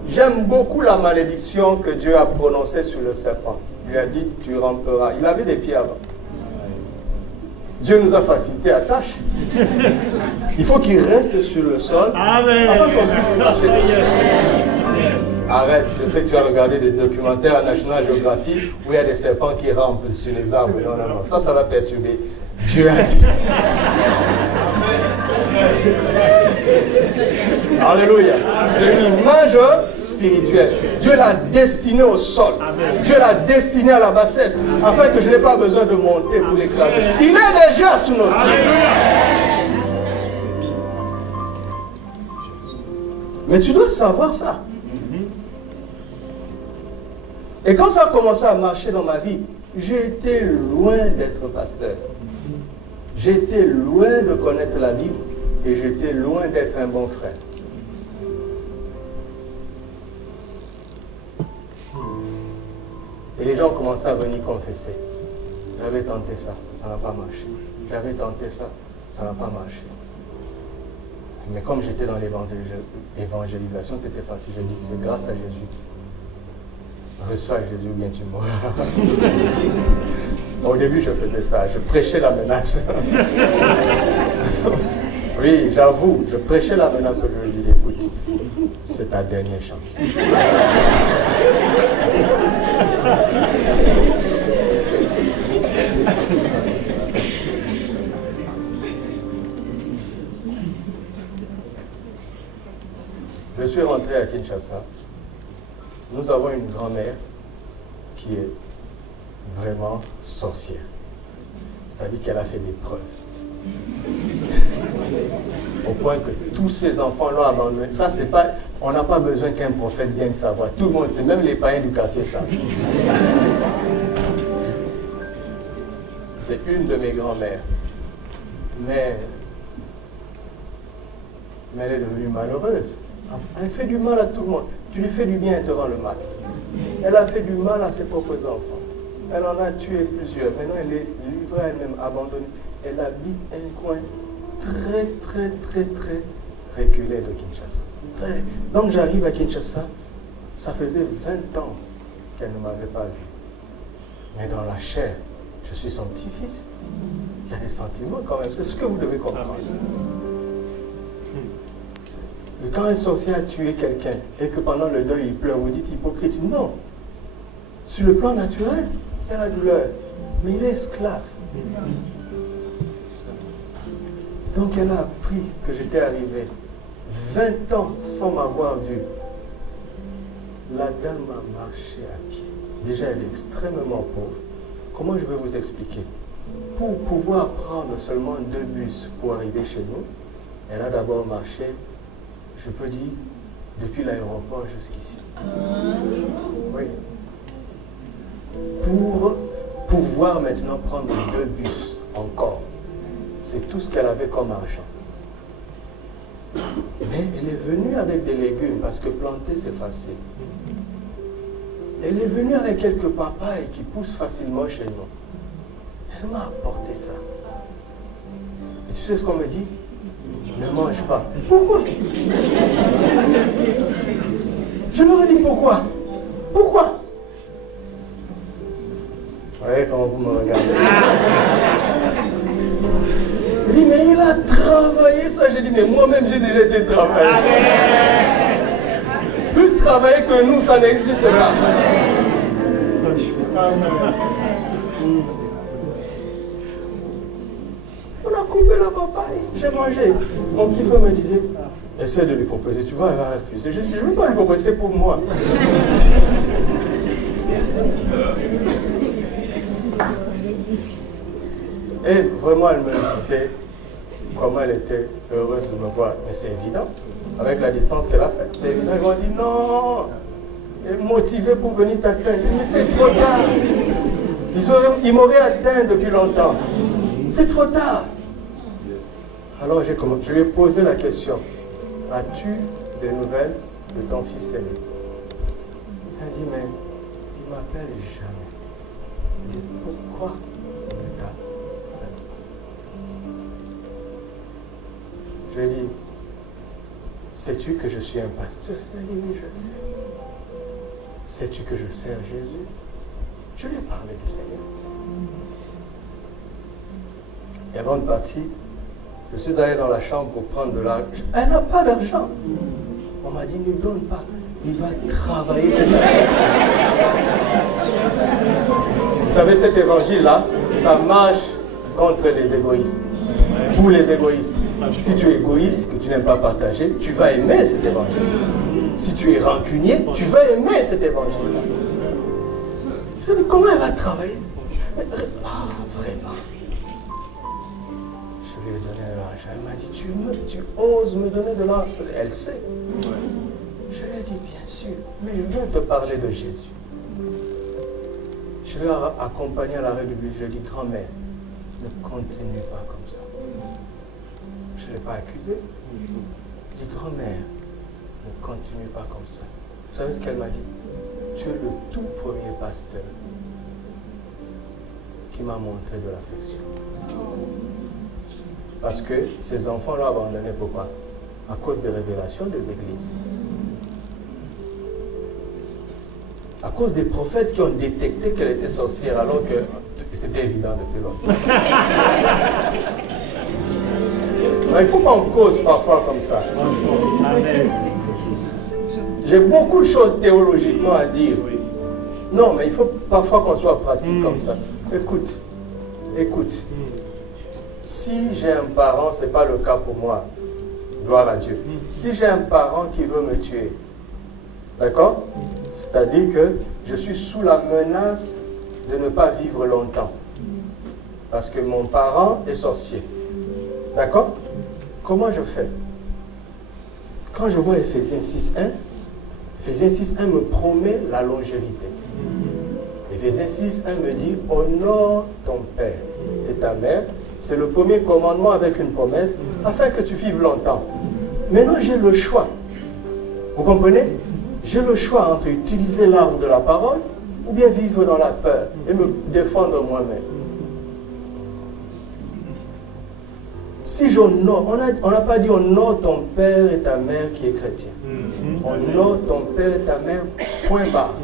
J'aime beaucoup la malédiction que Dieu a prononcée sur le serpent. Il lui a dit, tu ramperas. Il avait des pieds avant. Dieu nous a facilité la tâche. Il faut qu'il reste sur le sol Amen. Afin qu'on puisse marcher dessus. Arrête, je sais que tu as regardé des documentaires à National Geographic où il y a des serpents qui rampent sur les arbres. Non, non, non, ça va perturber. Dieu a dit. Alléluia. C'est une image spirituelle. Dieu l'a destiné au sol. Dieu l'a destiné à la bassesse, afin que je n'ai pas besoin de monter pour l'écraser. Il est déjà sous nos pieds. Mais tu dois savoir ça. Et quand ça a commencé à marcher dans ma vie, j'étais loin d'être pasteur. J'étais loin de connaître la Bible et j'étais loin d'être un bon frère. Et les gens commençaient à venir confesser. J'avais tenté ça, ça n'a pas marché. J'avais tenté ça, ça n'a pas marché. Mais comme j'étais dans l'évangélisation, c'était facile. Je dis, c'est grâce à Jésus. Reçois Jésus ou bien tu mourras. Au début, je faisais ça. Je prêchais la menace. Oui, j'avoue, je prêchais la menace au Dieu. Je dis, écoute, c'est ta dernière chance. Je suis rentré à Kinshasa. Nous avons une grand-mère qui est vraiment sorcière. C'est-à-dire qu'elle a fait des preuves. Au point que tous ses enfants l'ont abandonné. Ça, c'est pas... On n'a pas besoin qu'un prophète vienne savoir. Tout le monde sait, même les païens du quartier savent. C'est une de mes grand-mères. Mais elle est devenue malheureuse. Elle fait du mal à tout le monde. Tu lui fais du bien, elle te rend le mal. Elle a fait du mal à ses propres enfants. Elle en a tué plusieurs. Maintenant, elle est livrée à elle-même, abandonnée. Elle habite un coin très reculé de Kinshasa. Donc j'arrive à Kinshasa, ça faisait 20 ans qu'elle ne m'avait pas vu. Mais dans la chair, je suis son petit-fils. Il y a des sentiments quand même, c'est ce que vous devez comprendre. Et quand un sorcier a tué quelqu'un et que pendant le deuil il pleure, vous dites hypocrite. Non. Sur le plan naturel, elle a douleur. Mais il est esclave. Donc elle a appris que j'étais arrivé 20 ans sans m'avoir vu. La dame a marché à pied. Déjà, elle est extrêmement pauvre. Comment je vais vous expliquer? Pour pouvoir prendre seulement 2 bus pour arriver chez nous, elle a d'abord marché, je peux dire, depuis l'aéroport jusqu'ici. Oui. Pour pouvoir maintenant prendre 2 bus encore. C'est tout ce qu'elle avait comme argent. Mais elle est venue avec des légumes, parce que planter, c'est facile. Elle est venue avec quelques papayes qui poussent facilement chez nous. Elle m'a apporté ça. Et tu sais ce qu'on me dit? Ne mange pas. Pourquoi? Je leur ai dit pourquoi? Pourquoi? Vous voyez comment vous me regardez? Il dit, mais il a travaillé ça. J'ai dit, mais moi-même, j'ai déjà été travaillé. Plus travailler que nous, ça n'existe pas. On a coupé la papaye, j'ai mangé. Mon petit frère me disait, essaie de lui proposer, tu vas refuser. Je dis, je ne veux pas lui proposer, c'est pour moi. Et vraiment, elle me disait comment elle était heureuse de me voir. Mais c'est évident, avec la distance qu'elle a faite. C'est évident. Ils m'ont dit non, elle est motivée pour venir t'atteindre. Mais c'est trop tard. Ils m'auraient atteint depuis longtemps. C'est trop tard. Alors je lui ai posé la question. As-tu des nouvelles de ton fils aîné? Elle dit, mais il ne m'appelle jamais. Je dis, pourquoi il ne t'appelle? Je lui ai dit, sais-tu que je suis un pasteur? Elle dit, oui, je sais. Sais-tu que je sers Jésus? Je lui ai parlé du Seigneur. Et avant de partir, je suis allé dans la chambre pour prendre de l'argent. Elle n'a pas d'argent. On m'a dit, ne donne pas. Il va travailler cet argent. Vous savez, cet évangile-là, ça marche contre les égoïstes. Pour les égoïstes. Si tu es égoïste, que tu n'aimes pas partager, tu vas aimer cet évangile. Si tu es rancunier, tu vas aimer cet évangile-là. Je lui ai dit, comment elle va travailler? Ah, vraiment. Je lui ai donné de l'argent. Elle m'a dit, tu oses me donner de l'argent? Elle sait. Je lui ai dit, bien sûr, mais je viens te parler de Jésus. Je l'ai accompagné à l'arrêt du bus. Je lui ai dit, grand-mère, ne continue pas comme ça. Je ne l'ai pas accusé. Je lui ai dit, grand-mère, ne continue pas comme ça. Vous savez ce qu'elle m'a dit? Tu es le tout premier pasteur qui m'a montré de l'affection. Parce que ces enfants l'ont abandonné. Pourquoi? À cause des révélations des églises. À cause des prophètes qui ont détecté qu'elle était sorcière alors que c'était évident depuis longtemps. Mais il ne faut pas en cause parfois comme ça. J'ai beaucoup de choses théologiquement à dire. Non, mais il faut parfois qu'on soit pratique comme ça. Écoute, écoute. Si j'ai un parent, ce n'est pas le cas pour moi. Gloire à Dieu. Si j'ai un parent qui veut me tuer, d'accord? C'est-à-dire que je suis sous la menace de ne pas vivre longtemps. Parce que mon parent est sorcier. D'accord? Comment je fais? Quand je vois Éphésiens 6.1, Éphésiens 6.1 me promet la longévité. Éphésiens 6.1 me dit, honore ton père et ta mère. C'est le premier commandement avec une promesse, afin que tu vives longtemps. Maintenant, j'ai le choix. Vous comprenez? J'ai le choix entre utiliser l'arme de la parole ou bien vivre dans la peur et me défendre moi-même. Si j'honore, on n'a pas dit honore ton père et ta mère qui est chrétien. Honore ton père et ta mère, point barre.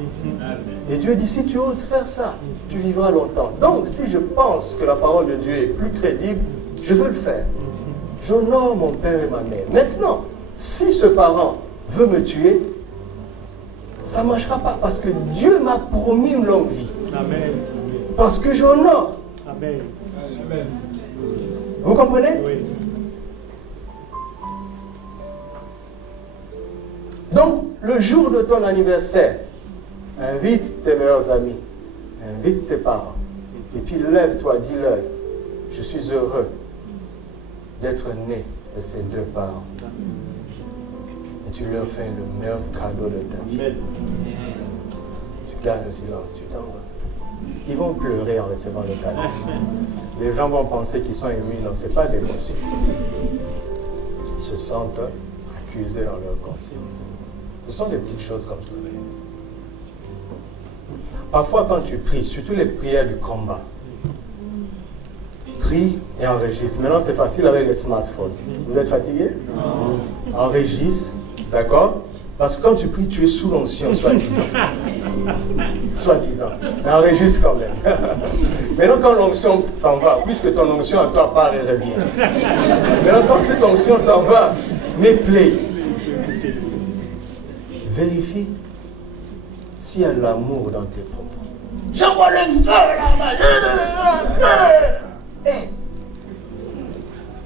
Et Dieu dit, si tu oses faire ça, tu vivras longtemps. Donc, si je pense que la parole de Dieu est plus crédible, je veux le faire. J'honore mon père et ma mère. Maintenant, si ce parent veut me tuer, ça ne marchera pas parce que Dieu m'a promis une longue vie. Amen. Parce que j'honore. Amen. Amen. Vous comprenez? Oui. Donc, le jour de ton anniversaire, invite tes meilleurs amis, invite tes parents, et puis lève-toi, dis-leur, je suis heureux d'être né de ces deux parents. Et tu leur fais le meilleur cadeau de ta vie. Amen. Tu gardes le silence, tu t'en vas. Ils vont pleurer en recevant le cadeau. Les gens vont penser qu'ils sont émus. Non, ce n'est pas d'émotion. Ils se sentent accusés dans leur conscience. Ce sont des petites choses comme ça. Parfois, quand tu pries, surtout les prières du combat, prie et enregistre. Maintenant, c'est facile avec les smartphones. Vous êtes fatigué? Enregistre, d'accord? Parce que quand tu pries, tu es sous l'onction, soi-disant. Soi-disant. Mais enregistre quand même. Maintenant, quand l'onction s'en va, puisque ton onction à toi part et revient. Maintenant, quand cette onction s'en va, mets play. Vérifie s'il y a l'amour dans tes propos. J'envoie le feu là-bas.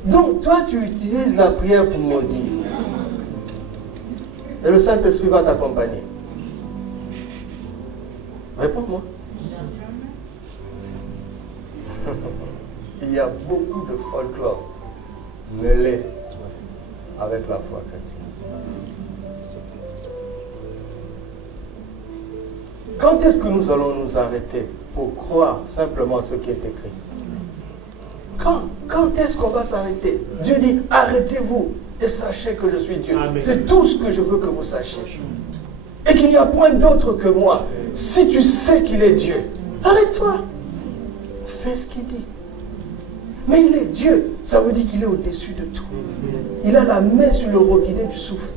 Donc, toi, tu utilises la prière pour maudire. Et le Saint-Esprit va t'accompagner. Réponds-moi. Il y a beaucoup de folklore mêlé avec la foi chrétienne. Quand est-ce que nous allons nous arrêter pour croire simplement ce qui est écrit? Quand est-ce qu'on va s'arrêter? Dieu dit, arrêtez-vous et sachez que je suis Dieu. C'est tout ce que je veux que vous sachiez. Et qu'il n'y a point d'autre que moi. Si tu sais qu'il est Dieu, arrête-toi. Fais ce qu'il dit. Mais il est Dieu. Ça veut dire qu'il est au-dessus de tout. Il a la main sur le robinet du souffle.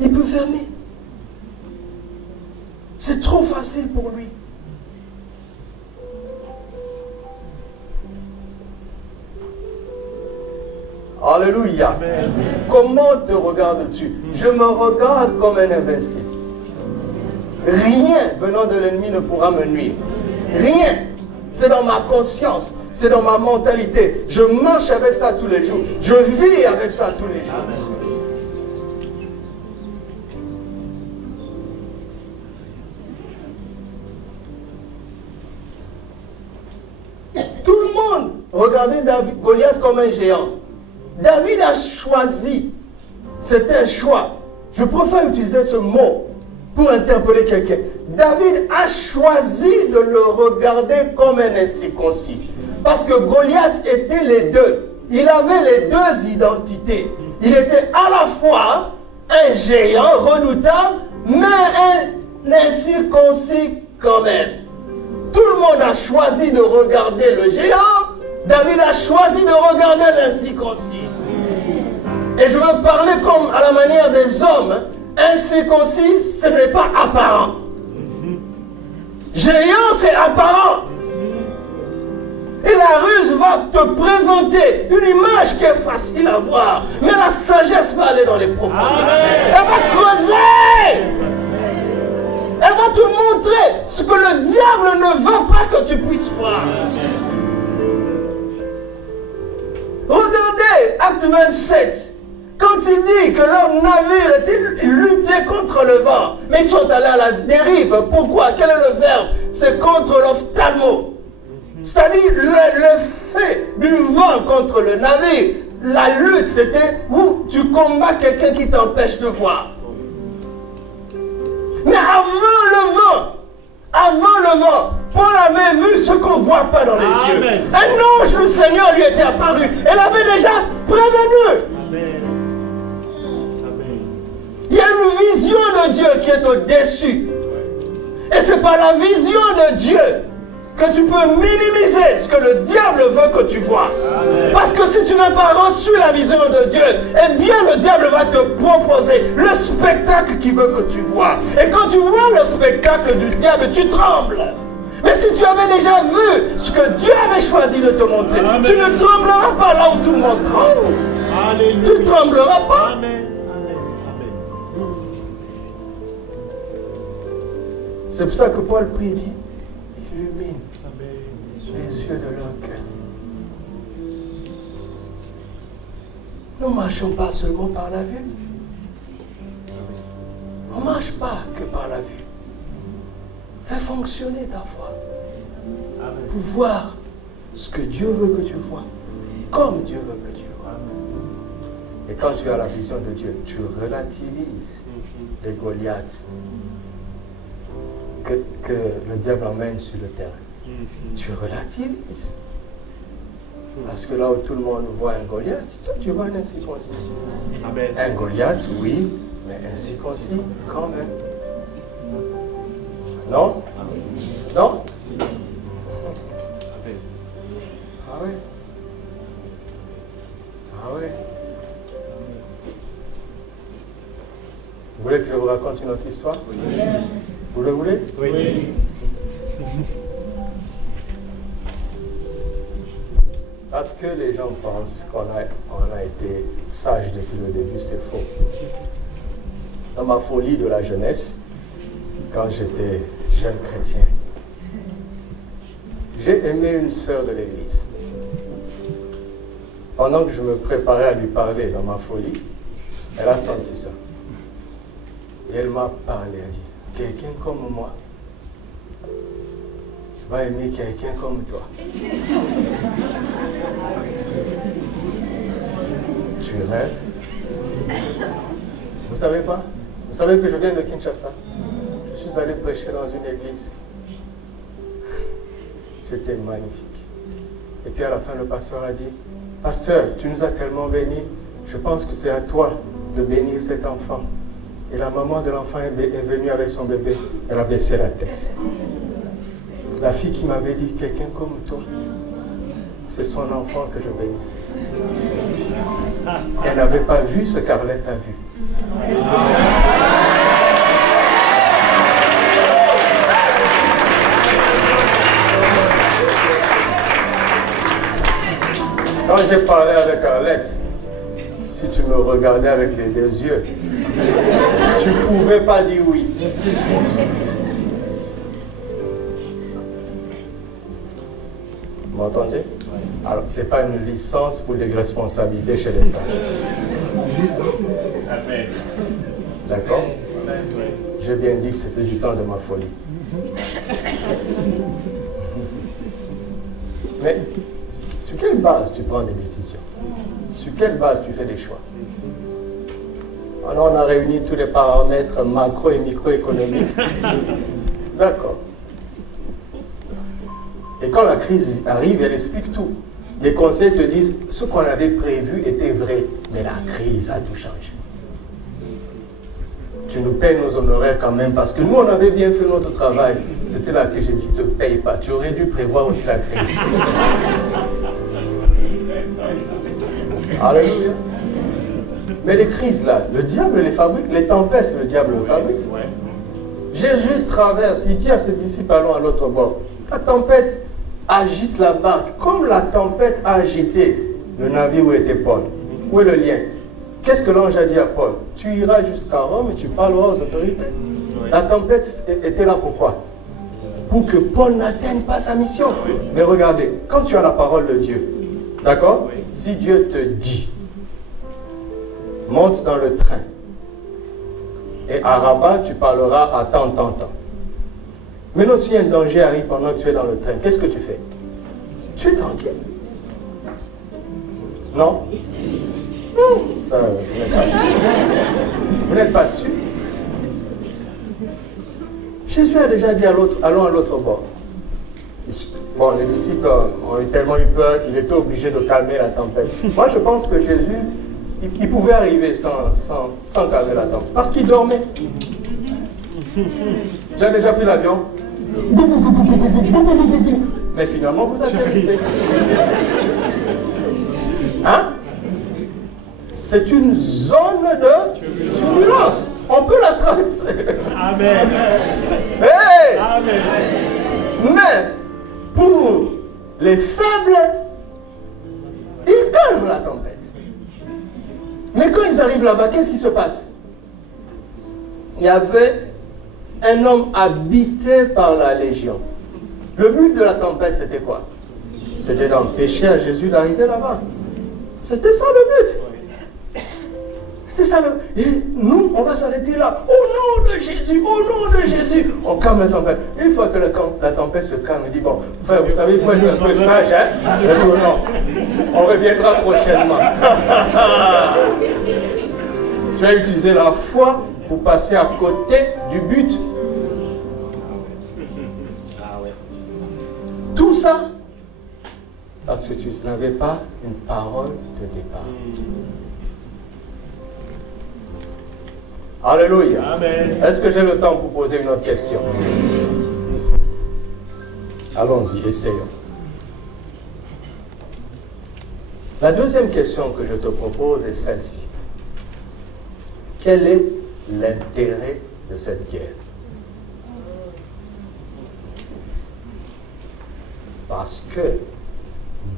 Il peut fermer. C'est trop facile pour lui. Alléluia. Amen. Comment te regardes-tu? Je me regarde comme un invincible. Rien venant de l'ennemi ne pourra me nuire. Rien. C'est dans ma conscience. C'est dans ma mentalité. Je marche avec ça tous les jours. Je vis avec ça tous les jours. Amen. Tout le monde regardait Goliath comme un géant. David a choisi. C'était un choix. Je préfère utiliser ce mot pour interpeller quelqu'un. David a choisi de le regarder comme un incirconcis. Parce que Goliath était les deux. Il avait les deux identités. Il était à la fois un géant redoutable, mais un incirconcis quand même. tout le monde a choisi de regarder le géant, David a choisi de regarder l'incirconcis. Et je veux parler comme à la manière des hommes. Incirconcis, ce n'est pas apparent. Géant, c'est apparent. Et la ruse va te présenter une image qui est facile à voir. Mais la sagesse va aller dans les profondeurs. Elle va creuser. Elle va te montrer ce que le diable ne veut pas que tu puisses voir. Regardez Acte 27. Quand il dit que leur navire était lutté contre le vent, mais ils sont allés à la dérive. Pourquoi? Quel est le verbe? C'est contre l'ophtalmo. C'est-à-dire l'effet du vent contre le navire. La lutte, c'était où tu combats quelqu'un qui t'empêche de voir. Mais avant le vent, Paul avait vu ce qu'on ne voit pas dans les yeux. Un ange du Seigneur lui était apparu. Elle avait déjà prévenu. Amen. Il y a une vision de Dieu qui est au-dessus. Et c'est par la vision de Dieu que tu peux minimiser ce que le diable veut que tu vois. Amen. Parce que si tu n'as pas reçu la vision de Dieu, eh bien le diable va te proposer le spectacle qu'il veut que tu vois. Et quand tu vois le spectacle du diable, tu trembles. Mais si tu avais déjà vu ce que Dieu avait choisi de te montrer, amen, tu ne trembleras pas là où tout le monde tremble. Alléluia. Tu ne trembleras pas. Amen. C'est pour ça que Paul prie, dit, illumine les yeux de leur cœur. Nous ne marchons pas seulement par la vue. On ne marche pas que par la vue. Fais fonctionner ta foi. Pour voir ce que Dieu veut que tu vois. Comme Dieu veut que tu vois. Et quand tu as la vision de Dieu, tu relativises les Goliaths que le diable emmène sur le terrain. Tu relativises. Parce que là où tout le monde voit un Goliath, toi tu vois un incirconcis. Amen. Un Goliath, oui, mais incirconcis quand même. Non? Non? Ah oui. Ah oui. Vous voulez que je vous raconte une autre histoire? Oui. Vous le voulez? Oui. Parce que les gens pensent qu'on a été sage depuis le début, c'est faux. Dans ma folie de la jeunesse, quand j'étais jeune chrétien, j'ai aimé une sœur de l'église. Pendant que je me préparais à lui parler dans ma folie, elle a senti ça. Et elle m'a parlé, elle a dit, quelqu'un comme moi va aimer quelqu'un comme toi. Tu rêves? Vous savez pas? Vous savez que je viens de Kinshasa? Je suis allé prêcher dans une église. C'était magnifique. Et puis à la fin, le pasteur a dit, pasteur, tu nous as tellement bénis, je pense que c'est à toi de bénir cet enfant. Et la maman de l'enfant est venue avec son bébé. Elle a baissé la tête. La fille qui m'avait dit, quelqu'un comme toi, c'est son enfant que je bénissais. Elle n'avait pas vu ce qu'Arlette a vu. Quand j'ai parlé avec Arlette, si tu me regardais avec les deux yeux, tu ne pouvais pas dire oui. Vous m'entendez? Alors, ce n'est pas une licence pour les responsabilités chez les sages. D'accord? J'ai bien dit que c'était du temps de ma folie. Mais sur quelle base tu prends des décisions? Sur quelle base tu fais des choix? Alors on a réuni tous les paramètres macro et microéconomiques. D'accord. Et quand la crise arrive, elle explique tout. Les conseils te disent, ce qu'on avait prévu était vrai, mais la crise a tout changé. tu nous payes nos honoraires quand même, parce que nous, on avait bien fait notre travail. C'était là que j'ai dit, ne te paye pas. Tu aurais dû prévoir aussi la crise. Alléluia. Mais les crises là, le diable les fabrique, les tempêtes, le diable les fabrique. Jésus traverse, il dit à ses disciples, allons à l'autre bord. La tempête agite la barque, comme la tempête a agité le navire où était Paul. Où est le lien? Qu'est-ce que l'ange a dit à Paul? Tu iras jusqu'à Rome et tu parleras aux autorités. La tempête était là pourquoi? Pour que Paul n'atteigne pas sa mission. Mais regardez, quand tu as la parole de Dieu, d'accord? Si Dieu te dit, monte dans le train, et à Rabat, tu parleras à tant. Maintenant, si un danger arrive pendant que tu es dans le train, qu'est-ce que tu fais? Tu es tranquille. Non? Ça, vous n'êtes pas sûr. Vous n'êtes pas sûr. Jésus a déjà dit allons à l'autre bord. Bon, les disciples ont tellement eu peur, il était obligé de calmer la tempête. Moi, je pense que Jésus, il pouvait arriver sans calmer la tempête. Parce qu'il dormait. Tu as déjà pris l'avion? Mais finalement, vous atterrissez. Hein? C'est une zone de turbulence. On peut la traverser. Amen. Hey! Amen. Mais pour les faibles, ils calment la tempête. Mais quand ils arrivent là-bas, qu'est-ce qui se passe? Il y avait un homme habité par la Légion. Le but de la tempête, c'était quoi? C'était d'empêcher à Jésus d'arriver là-bas. C'était ça le but. C'était ça le but. Et nous, on va s'arrêter là. Au nom de Jésus, au nom de Jésus. On calme la tempête. Une fois que la tempête se calme, on dit, bon, frère, vous savez, il faut être un peu sage, hein? On reviendra prochainement. Tu as utilisé la foi pour passer à côté du but. Tout ça parce que tu n'avais pas une parole de départ. Alléluia. Amen. Est-ce que j'ai le temps pour poser une autre question? Allons-y, essayons. La deuxième question que je te propose est celle-ci. Quel est l'intérêt de cette guerre? Parce que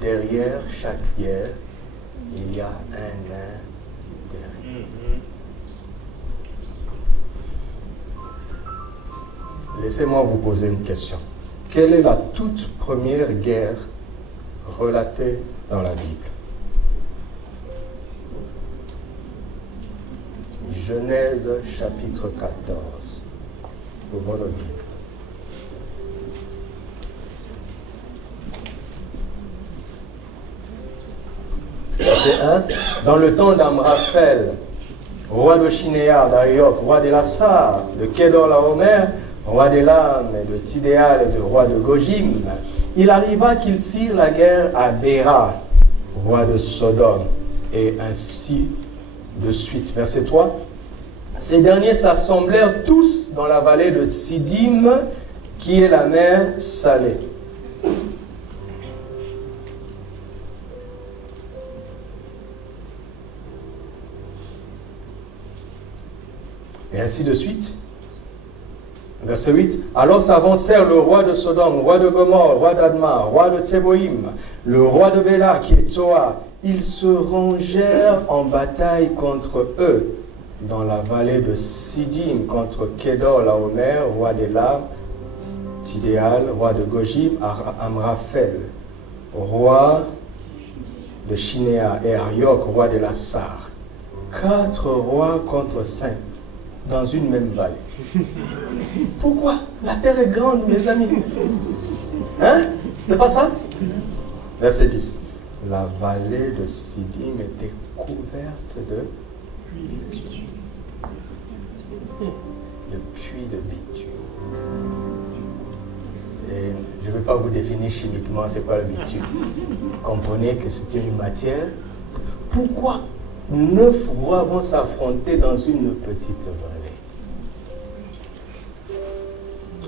derrière chaque guerre, il y a un intérêt. Laissez-moi vous poser une question. Quelle est la toute première guerre relatée dans la Bible? Genèse chapitre 14. Ouvrons nos Bibles. Verset 1. Dans le temps d'Amraphel, roi de Shinéar, d'Arioch, roi d'Elassar, de Kedor-Laomer, roi d'Élam, et de Tidéal et de roi de Gojim, il arriva qu'ils firent la guerre à Béra, roi de Sodome, et ainsi de suite. Verset 3. Ces derniers s'assemblèrent tous dans la vallée de Sidim, qui est la mer Salée. Et ainsi de suite. Verset 8. Alors s'avancèrent le roi de Sodome, roi de Gomorrhe, roi d'Adma, roi de Tséboïm, le roi de Béla, qui est Tsoa. Ils se rangèrent en bataille contre eux dans la vallée de Sidim, contre Kedor-Laomer, roi d'Élam, Tidéal, roi de Gojim, Amraphel, roi de Shinéa, et Arioch, roi d'Elassar. 4 rois contre 5 dans une même vallée. Pourquoi? La terre est grande, mes amis. Hein? C'est pas ça? Verset 10. La vallée de Sidim était couverte de puits de bitume. Et je ne vais pas vous définir chimiquement c'est quoi le bitume. Comprenez que c'est une matière. Pourquoi 9 rois vont s'affronter dans une petite vallée?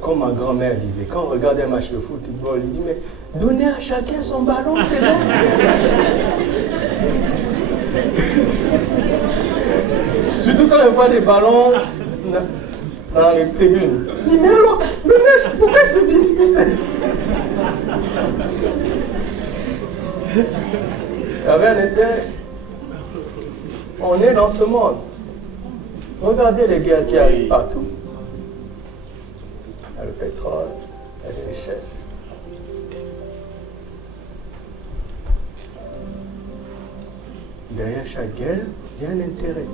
comme ma grand-mère disait, quand on regarde un match de football, il dit, mais donnez à chacun son ballon, c'est bon. Surtout quand on voit des ballons dans les tribunes. Il dit, mais alors, donnez, pourquoi ils se disputent? Il y avait un intérêt. On est dans ce monde. Regardez les guerres qui arrivent partout. Il y a le pétrole, il y a les richesses. Derrière chaque guerre, il y a un intérêt.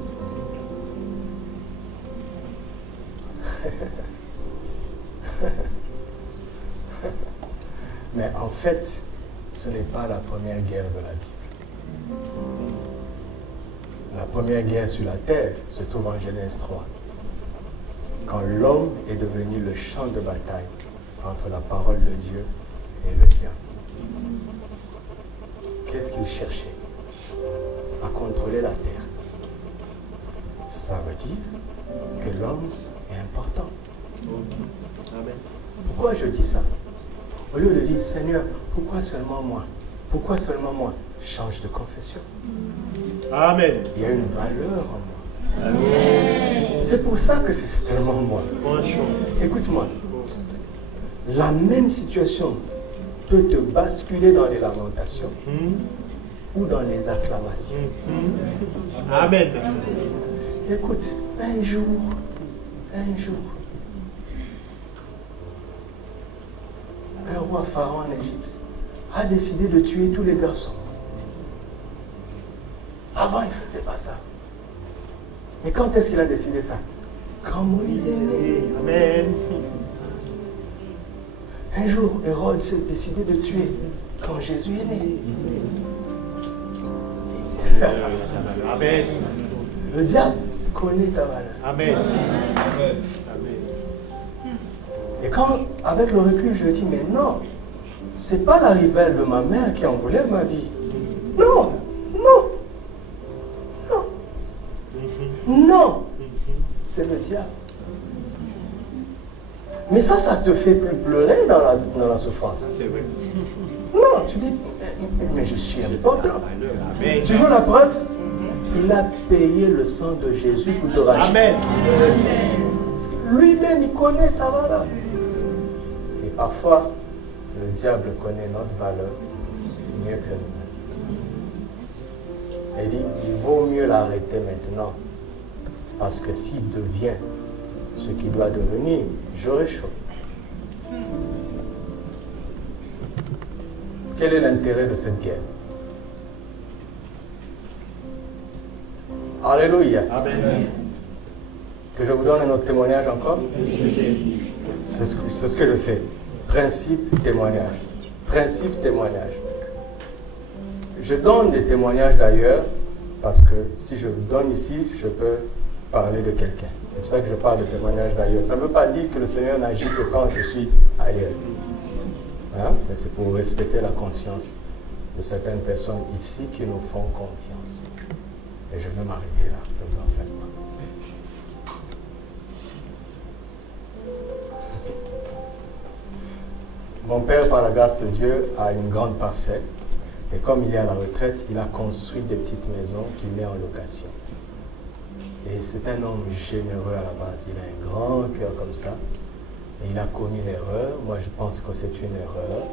Mais en fait, ce n'est pas la première guerre de la Bible. La première guerre sur la terre se trouve en Genèse 3. Quand l'homme est devenu le champ de bataille entre la parole de Dieu et le diable. Qu'est-ce qu'il cherchait? À contrôler la terre. Ça veut dire que l'homme est important. Amen. Pourquoi je dis ça? Au lieu de dire, Seigneur, pourquoi seulement moi? Pourquoi seulement moi? Change de confession. Amen. Il y a une valeur en moi. C'est pour ça que c'est seulement moi. Écoute-moi. La même situation peut te basculer dans les lamentations ou dans les acclamations. Amen. Écoute, un jour, un roi pharaon en Égypte a décidé de tuer tous les garçons. Avant, il ne faisait pas ça. Mais quand est-ce qu'il a décidé ça? Quand Moïse est né. Amen. Un jour, Hérode s'est décidé de tuer quand Jésus est né. Amen. Le diable connaît ta valeur. Amen. Et quand, avec le recul, je dis, mais non, c'est pas la rivale de ma mère qui en voulait ma vie. Non, non, non, non, c'est le diable. Mais ça te fait plus pleurer dans la souffrance. Non, tu dis, mais je suis important. Tu veux la preuve? Il a payé le sang de Jésus pour te racheter. Amen. Lui-même, il connaît ta valeur. Et parfois, le diable connaît notre valeur mieux que nous. Il dit, il vaut mieux l'arrêter maintenant. Parce que s'il devient ce qu'il doit devenir, j'aurai chaud. Quel est l'intérêt de cette guerre? Alléluia. Amen. Que je vous donne un autre témoignage encore? C'est ce que je fais. Principe, témoignage. Principe, témoignage. Je donne des témoignages d'ailleurs parce que si je donne ici, je peux parler de quelqu'un. C'est pour ça que je parle de témoignages d'ailleurs. Ça ne veut pas dire que le Seigneur n'agit que quand je suis ailleurs. Hein? Mais c'est pour respecter la conscience de certaines personnes ici qui nous font confiance. Et je vais m'arrêter là, ne vous en faites pas. Mon père, par la grâce de Dieu, a une grande parcelle. Et comme il est à la retraite, il a construit des petites maisons qu'il met en location. Et c'est un homme généreux à la base. Il a un grand cœur comme ça. Et il a commis l'erreur. Moi, je pense que c'est une erreur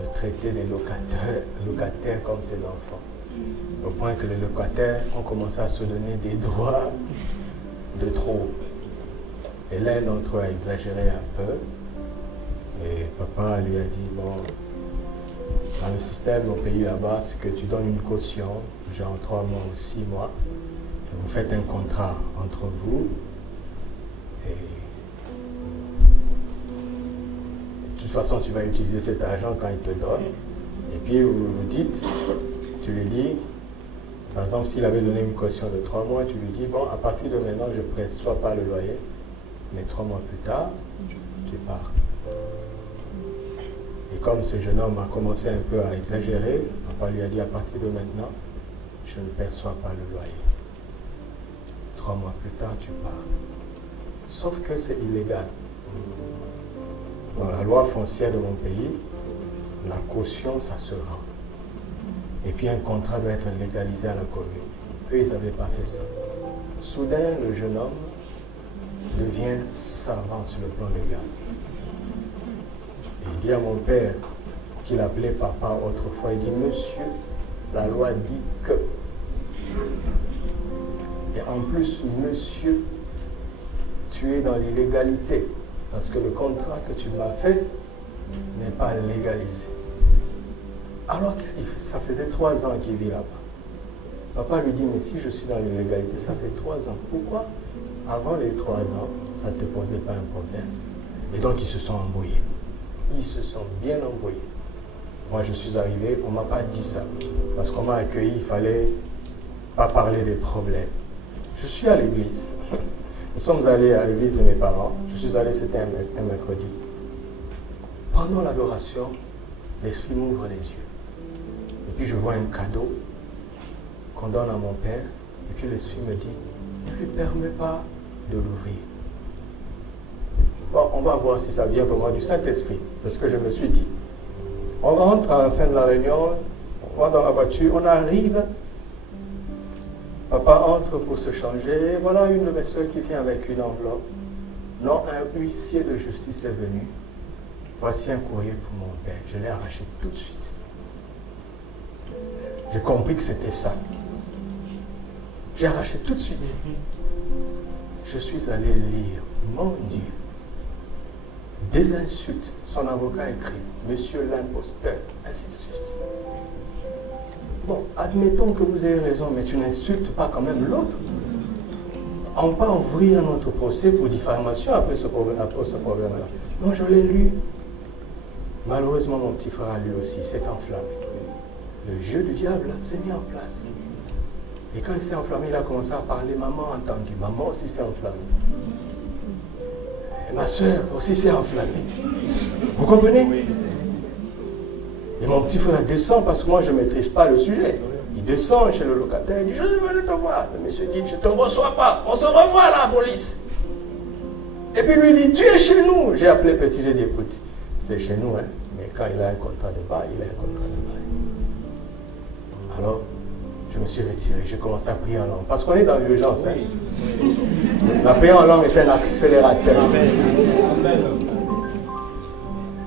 de traiter les locataires comme ses enfants. Au point que les locataires ont commencé à se donner des droits de trop. Et l'un d'entre eux a exagéré un peu. Et papa lui a dit, bon, dans le système au pays là-bas, c'est que tu donnes une caution, genre 3 mois ou 6 mois. Vous faites un contrat entre vous. Et de toute façon, tu vas utiliser cet argent quand il te donne. Et puis vous vous dites, tu lui dis, par exemple, s'il avait donné une caution de 3 mois, tu lui dis, bon, à partir de maintenant, je ne perçois pas le loyer, mais 3 mois plus tard, tu pars. Et comme ce jeune homme a commencé un peu à exagérer, papa lui a dit, à partir de maintenant, je ne perçois pas le loyer. 3 mois plus tard, tu pars. Sauf que c'est illégal. Dans la loi foncière de mon pays, la caution, ça se rend. Et puis un contrat doit être légalisé à la commune. Eux, ils n'avaient pas fait ça. Soudain, le jeune homme devient savant sur le plan légal. Il dit à mon père, qu'il appelait papa autrefois, il dit, monsieur, la loi dit que. Et en plus, monsieur, tu es dans l'illégalité, parce que le contrat que tu m'as fait n'est pas légalisé. Alors que ça faisait 3 ans qu'il vit là-bas. Papa lui dit, mais si je suis dans l'illégalité, ça fait 3 ans. Pourquoi avant les 3 ans, ça ne te posait pas un problème? Et donc ils se sont embrouillés. Ils se sont bien embrouillés. Moi je suis arrivé, on ne m'a pas dit ça. Parce qu'on m'a accueilli, il ne fallait pas parler des problèmes. Je suis à l'église. Nous sommes allés à l'église de mes parents. Je suis allé, c'était un mercredi. Pendant l'adoration, l'Esprit m'ouvre les yeux. Et puis je vois un cadeau qu'on donne à mon père. Et puis l'Esprit me dit, ne lui permets pas de l'ouvrir. Bon, on va voir si ça vient vraiment du Saint-Esprit. C'est ce que je me suis dit. On rentre à la fin de la réunion, on va dans la voiture, on arrive. Papa entre pour se changer. Et voilà une de mes soeurs qui vient avec une enveloppe. Non, un huissier de justice est venu. Voici un courrier pour mon père. Je l'ai arraché tout de suite. J'ai compris que c'était ça. J'ai arraché tout de suite. Je suis allé lire. Mon Dieu. Des insultes. Son avocat écrit, monsieur l'imposteur, ainsi de suite. Bon, admettons que vous ayez raison, mais tu n'insultes pas quand même l'autre. On peut ouvrir notre procès pour diffamation après ce problème-là. Non, je l'ai lu. Malheureusement, mon petit frère, lui aussi, s'est enflammé. Le jeu du diable s'est mis en place. Et quand il s'est enflammé, il a commencé à parler. Maman a entendu. Maman aussi s'est enflammée. Et ma soeur aussi s'est enflammée. Vous comprenez? Et mon petit frère descend parce que moi, je ne maîtrise pas le sujet. Il descend chez le locataire. Il dit, je suis venu te voir. Le monsieur dit, je ne te reçois pas. On se revoit à la police. Et puis lui dit, tu es chez nous. J'ai appelé petit, j'ai dit, écoute, c'est chez nous. Hein. Mais quand il a un contrat de bail, il a un contrat de bail. Alors, je me suis retiré. J'ai commencé à prier en langue. Parce qu'on est dans l'urgence. Hein. La prière en langue est un accélérateur.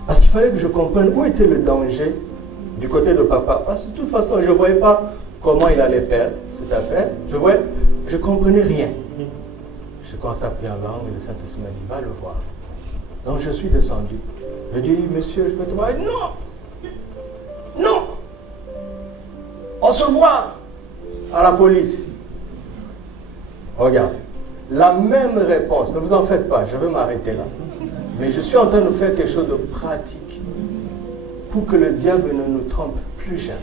Parce qu'il fallait que je comprenne où était le danger du côté de papa. Parce que de toute façon, je ne voyais pas comment il allait perdre cette affaire. Je ne comprenais rien. Je commençais à prier en langue et le Saint-Esprit m'a dit, va le voir. Donc je suis descendu. Je dis, monsieur, je peux te voir? Non! Non! On se voit à la police. Regarde. La même réponse. Ne vous en faites pas, je vais m'arrêter là. Mais je suis en train de faire quelque chose de pratique pour que le diable ne nous trompe plus jamais.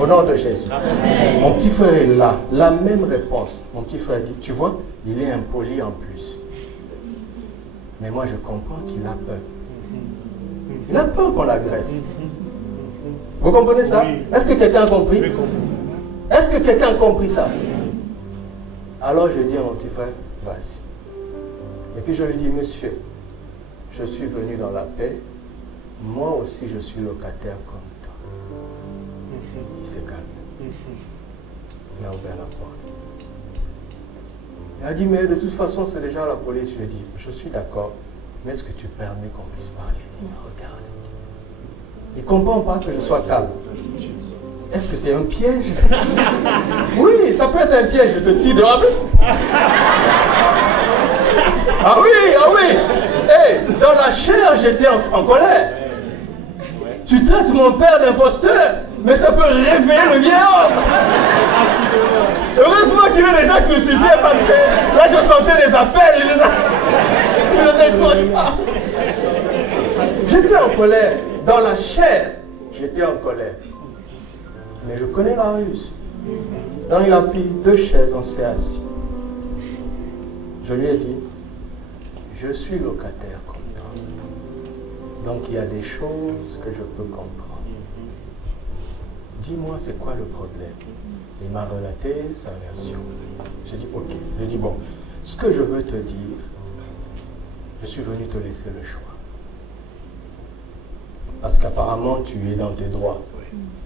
Au nom de Jésus. Amen. Mon petit frère est là. La même réponse. Mon petit frère dit, tu vois, il est impoli en plus. Mais moi, je comprends qu'il a peur. Il a peur qu'on l'agresse. Vous comprenez ça? Oui. Est-ce que quelqu'un a compris? Est-ce que quelqu'un a compris ça? Alors je dis à mon petit frère, vas-y. Et puis je lui dis, monsieur, je suis venu dans la paix. Moi aussi, je suis locataire comme toi. Il s'est calmé. Il a ouvert la porte. Il a dit, mais de toute façon, c'est déjà la police. Je lui ai dit, je suis d'accord, mais est-ce que tu permets qu'on puisse parler? Il me regarde. Il ne comprend pas que je sois calme. Est-ce que c'est un piège? Oui, ça peut être un piège, je te tire dehors. Ah oui, ah oui. Hey, dans la chair, j'étais en colère. Tu traites mon père d'imposteur, mais ça peut réveiller le vieil homme. Heureusement qu'il est déjà crucifié parce que là, je sentais des appels. Il ne les accroche pas. J'étais en colère. Dans la chair, j'étais en colère. Mais je connais la ruse. Donc il a pris 2 chaises, on s'est assis. Je lui ai dit, je suis locataire comme toi. Donc il y a des choses que je peux comprendre. Dis-moi, c'est quoi le problème? Il m'a relaté sa version. J'ai dit, ok. J'ai dit, bon, ce que je veux te dire, je suis venu te laisser le choix. parce qu'apparemment tu es dans tes droits,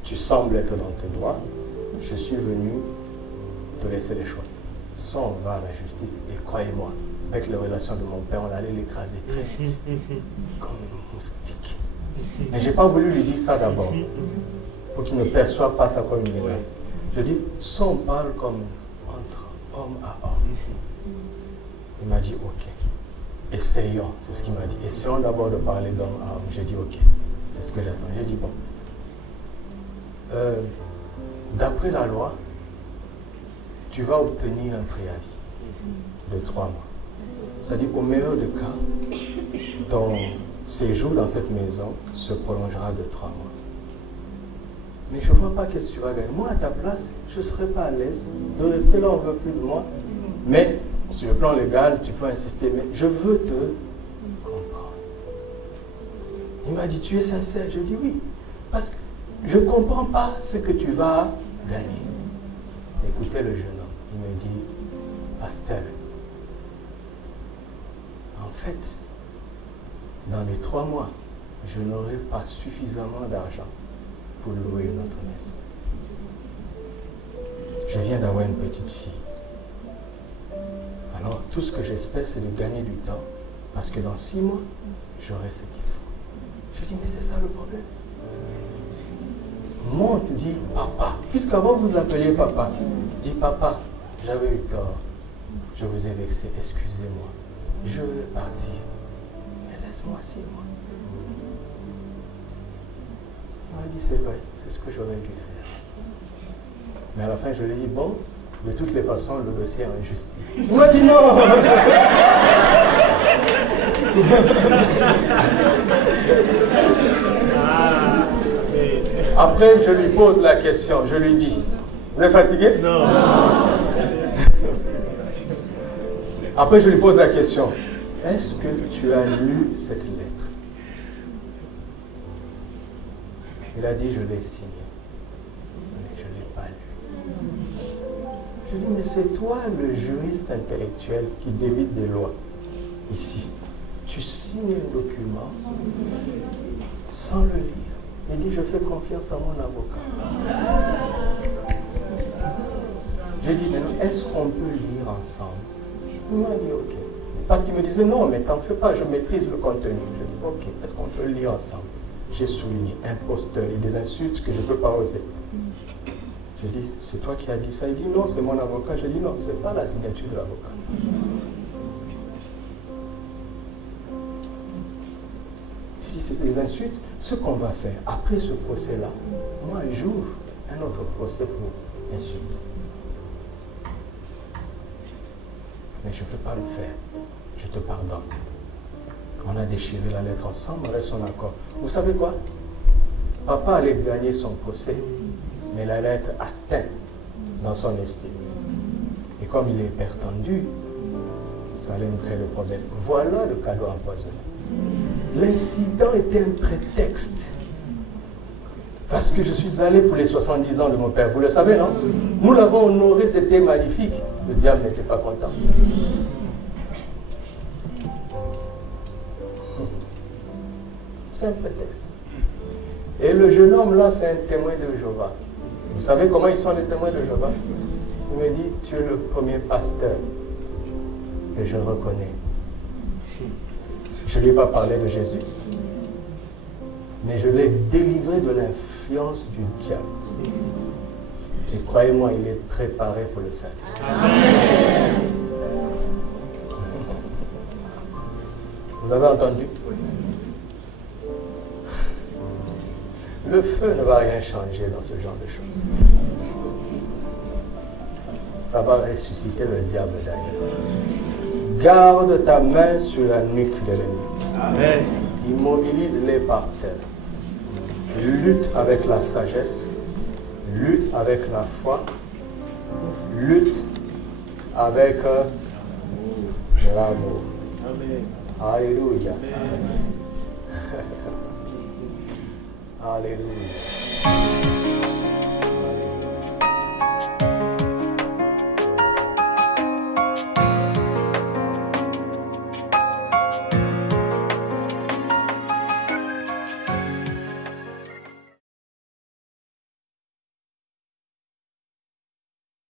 tu sembles être dans tes droits, je suis venu te laisser les choix. Soit on va à la justice, et croyez-moi, avec les relations de mon père, on allait l'écraser très vite, comme un moustique. Mais je n'ai pas voulu lui dire ça d'abord, pour qu'il ne perçoive pas ça comme une menace. Je dis, soit on parle comme entre homme à homme. Il m'a dit, ok, essayons, c'est ce qu'il m'a dit. Essayons d'abord de parler d'homme à homme. J'ai dit, ok, c'est ce que j'attends. J'ai dit, bon, d'après la loi, tu vas obtenir un préavis de 3 mois. C'est-à-dire, au meilleur des cas, ton séjour dans cette maison se prolongera de 3 mois. Mais je ne vois pas qu'est-ce que tu vas gagner. Moi, à ta place, je ne serais pas à l'aise de rester là, on ne veut plus de moi. Mais, sur le plan légal, tu peux insister, mais je veux te comprendre. Il m'a dit, tu es sincère? Je dis oui. Parce que je ne comprends pas ce que tu vas gagner. Écoutez le jeune homme. Il me dit, pasteur, en fait, dans les 3 mois, je n'aurai pas suffisamment d'argent pour louer notre maison. Je viens d'avoir une petite fille. Alors, tout ce que j'espère, c'est de gagner du temps, parce que dans 6 mois, j'aurai ce qu'il faut. Je dis, mais c'est ça le problème. Monte, dit papa, puisqu'avant vous appeliez papa, dit papa, j'avais eu tort, je vous ai vexé, excusez-moi, je vais partir, mais laisse-moi 6 mois. Il m'a dit, c'est vrai, c'est ce que j'aurais dû faire. Mais à la fin, je lui ai dit, bon, de toutes les façons, le dossier est en justice. Il m'a dit non. Après, je lui pose la question, je lui dis, vous êtes fatigué? Non. Après, je lui pose la question, est-ce que tu as lu cette lettre? Il a dit, je l'ai signée, mais je ne l'ai pas lu. Je dis, mais c'est toi le juriste intellectuel qui débite des lois. Ici, tu signes un document sans le lire. Il dit, je fais confiance à mon avocat. J'ai dit, maintenant, est-ce qu'on peut lire ensemble? Il m'a dit, ok. Parce qu'il me disait, non, mais t'en fais pas, je maîtrise le contenu. Je dis, ok, est-ce qu'on peut lire ensemble? J'ai souligné, imposteur, et des insultes que je ne peux pas oser. Je dis, c'est toi qui as dit ça? Il dit, non, c'est mon avocat. Je dis, non, ce n'est pas la signature de l'avocat. Je dis, c'est des insultes. Ce qu'on va faire, après ce procès-là, moi, j'ouvre un autre procès pour insulte. Mais je ne peux pas le faire. Je te pardonne. On a déchiré la lettre ensemble avec son accord. Vous savez quoi? Papa allait gagner son procès, mais la lettre atteint dans son estime. Et comme il est hypertendu, ça allait nous créer des problèmes. Voilà le cadeau empoisonné. L'incident était un prétexte. Parce que je suis allé pour les 70 ans de mon père. Vous le savez, non? Nous l'avons honoré, c'était magnifique. Le diable n'était pas content. C'est un prétexte. Et le jeune homme là, c'est un témoin de Jéhovah. Vous savez comment ils sont les témoins de Jéhovah? Il me dit, tu es le premier pasteur que je reconnais. Je ne lui ai pas parlé de Jésus, mais je l'ai délivré de l'influence du diable. Et croyez-moi, il est préparé pour le salut. Amen. Vous avez entendu? Le feu ne va rien changer dans ce genre de choses. Ça va ressusciter le diable d'ailleurs. Garde ta main sur la nuque de l'ennemi. Amen. Immobilise-les par terre. Lutte avec la sagesse. Lutte avec la foi. Lutte avec l'amour. Amen. Alléluia. Amen. Alléluia.